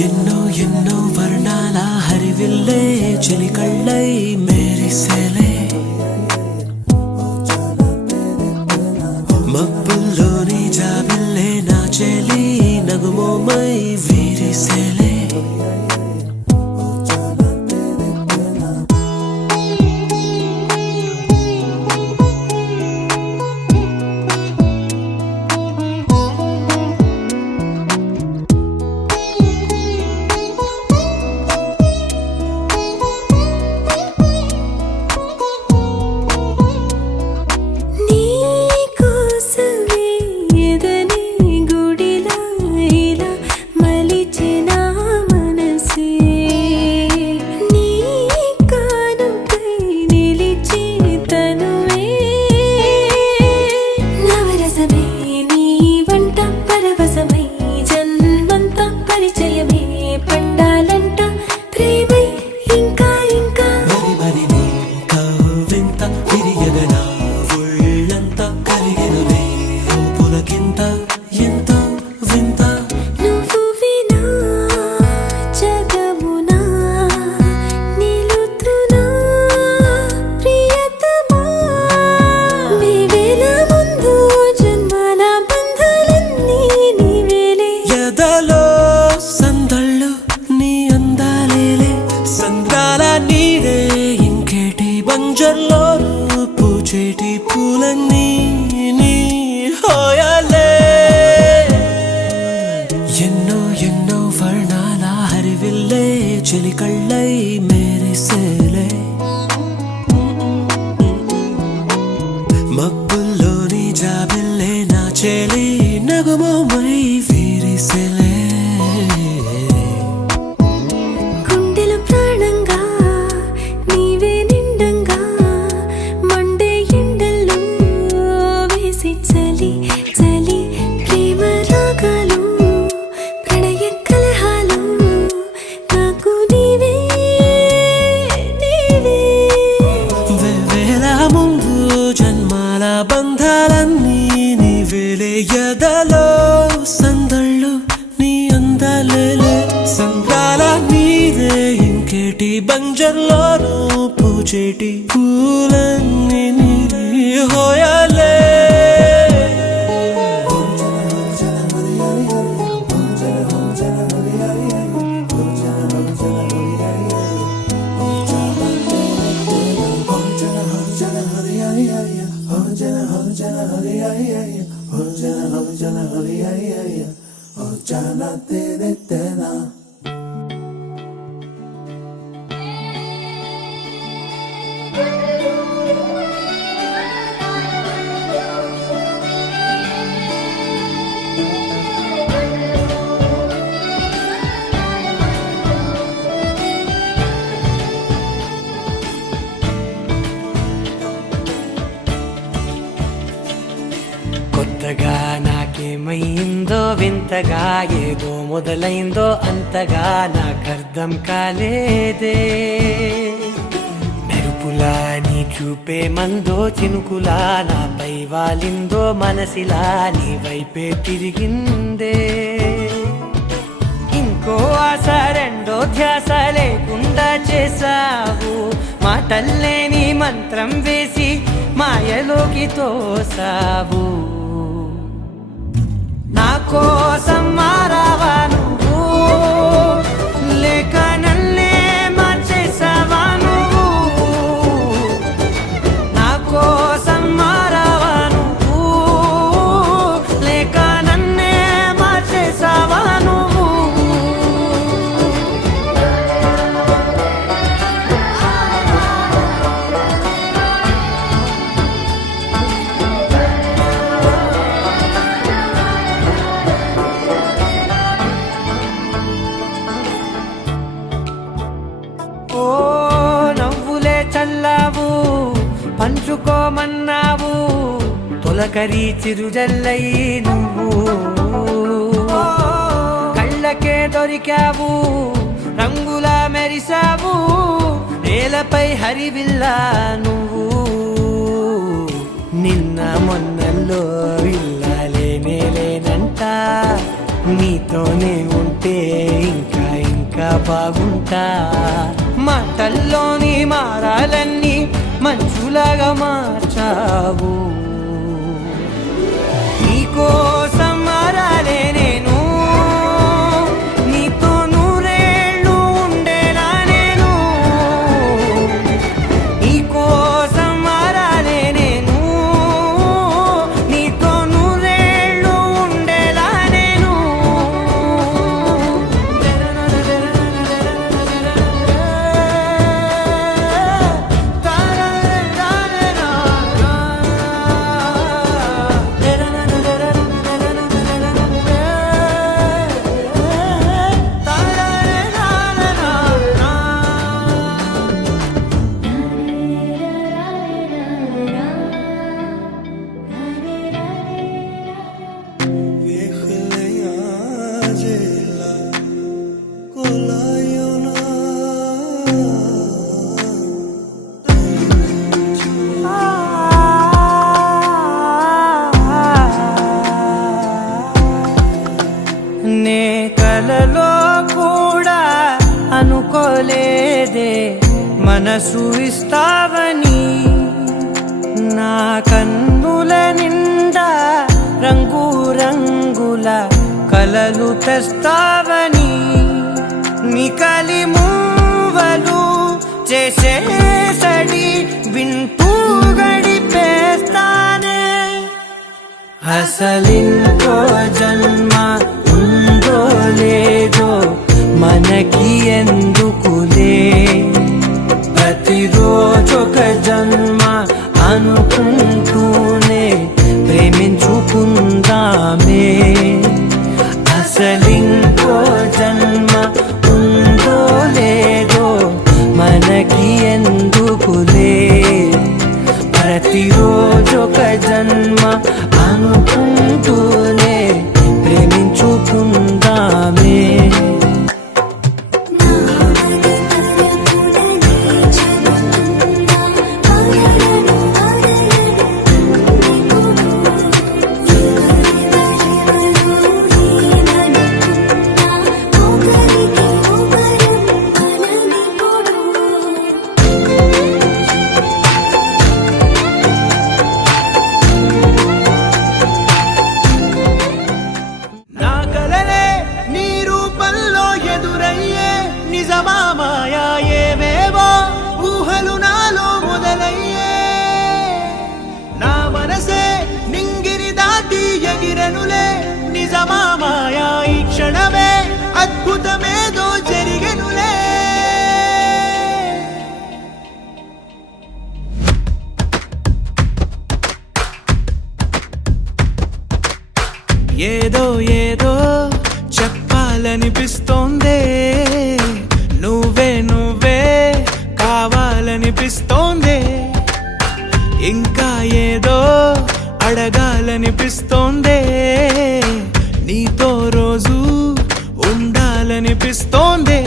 ఎన్నో ఎన్నో వర్ణాల హరివిల్లే చెలికళ్ళై మేరిసేలే మబ్బుల్లోని జాబిల్లే నా చెలి నగుమోమై వీరిసేలే బంజర్లో పూచేటి పూలన్నీ నీ హోయాలే ఎన్నో ఎన్నో వర్ణాల హరివిల్లే చెలికళ్ళై మెరిసేలే మబ్బుల్లోని జాబిల్లే నా చెలి నగుమోమై విరిసెలే గుండెలో ప్రాణంగా నీవే నిండంగా మండే ఎండల్లో వేసి చలి చలి ప్రేమ రాగాలు ప్రణయ కలహాలు నాకు నీవే నీవే వేవేల ముందు జన్మాల బంధాలన్నీ నీవేలే ఎదలో సందళ్ళు నీ అందలేలే సంద్రాల నీదే ఇంకేటి బంజర్లోనూ పూచేటి పూలన్నీ నీ హోయాలే కొత్తగా నాకేమైందో వింతగా ఏదో మొదలైందో అంతగా నాకర్థం కాలేదే మెరుపులా నీ చూపే మందో చినుకులా నాపై వాలిందో మనసిలా నీ వైపే తిరిగిందే ఇంకో ఆశ రెండో ధ్యాస లేకుండా చేసావు మాటల్లేని మంత్రం వేసి మాయలోకి తోసావు నా కోసం మారావా నువ్వు లేక నన్నే మార్చేసావా నువ్వు నా కోసం మారావా నువ్వు లేక నన్నే మార్చేసావా నువ్వు ఓ నవ్వులే చల్లావు పంచుకోమన్నావు తొలకరి చిరుజల్లై నువ్వు కళ్ళకే దొరికావు రంగులా మెరిసావు నేలపై హరివిల్లా నువ్వు నిన్న మొన్నల్లో ఇల్లాలేనేలేనంట నీతోనే ఉంటే ఇంకా ఇంకా బాగుంటా మాటల్లోని మారాలన్నీ మంచులాగా మార్చావు నీకోసం మారాలే నేను నీతో నూరేళ్ళు ఉండేలా నేను నీకోసం మారాలే నేను నీతో నూరేళ్ళు ఉండేలా నేను నే కలలో కూడా అనుకోలేదే మనసు ఇస్తావని నా కన్నుల నిండా రంగు రంగుల కలలు తెస్తావని నీ కలి మూవలు చేసే సడి విన్న అసలింకో జన్మ ఉందో లేదో మనకి ఎందుకులే, ప్రతిరోజొక జన్మ అనుకుంటూనే ప్రేమించుకుందామే. అసలింకో జన్మ ఉందో లేదో మనకి ఎందుకులే, ప్రతిరోజొక జన్మ అనుకుంటూనే ప్రేమించుకుందామే. నా కలలే నీ రూపంలో ఎదురయ్యే నిజమా మాయా ఏవేవో ఊహలు నాలో మొదలయ్యే, నా మనసే నింగిని దాటి ఎగిరనులే నిజమా మాయా ఈ క్షణమే అద్భుతమేదో జరిగెనులే. ఏదో ఏదో చెప్పాలనిపిస్తోందే, నువ్వే నువ్వే కావాలనిపిస్తోందే, ఇంకా ఏదో అడగాలనిపిస్తోందే, నీతో రోజు ఉండాలనిపిస్తోందే.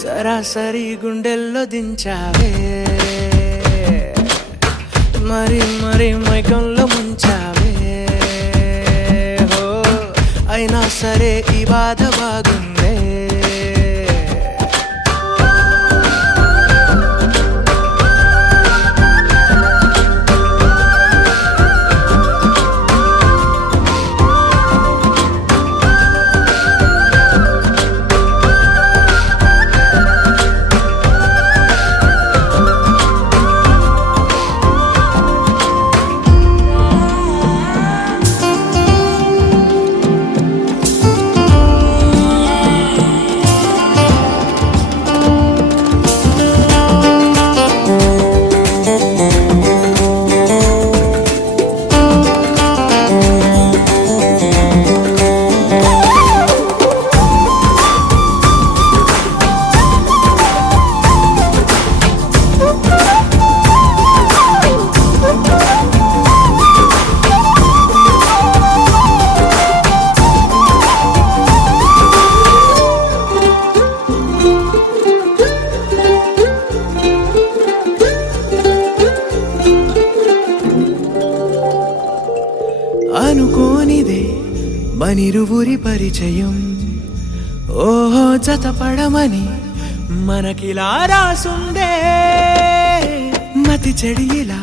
సరాసరి గుండెల్లో దించావే, మరి మరి మైకంలో ముంచావే, హో అయినా సరే ఈ బాధ బాగుందే. అనుకోనిదే మనిరువురి పరిచయం, ఓహో జతపడమని మనకిలా రాసుందే, మతి చెడి ఇలా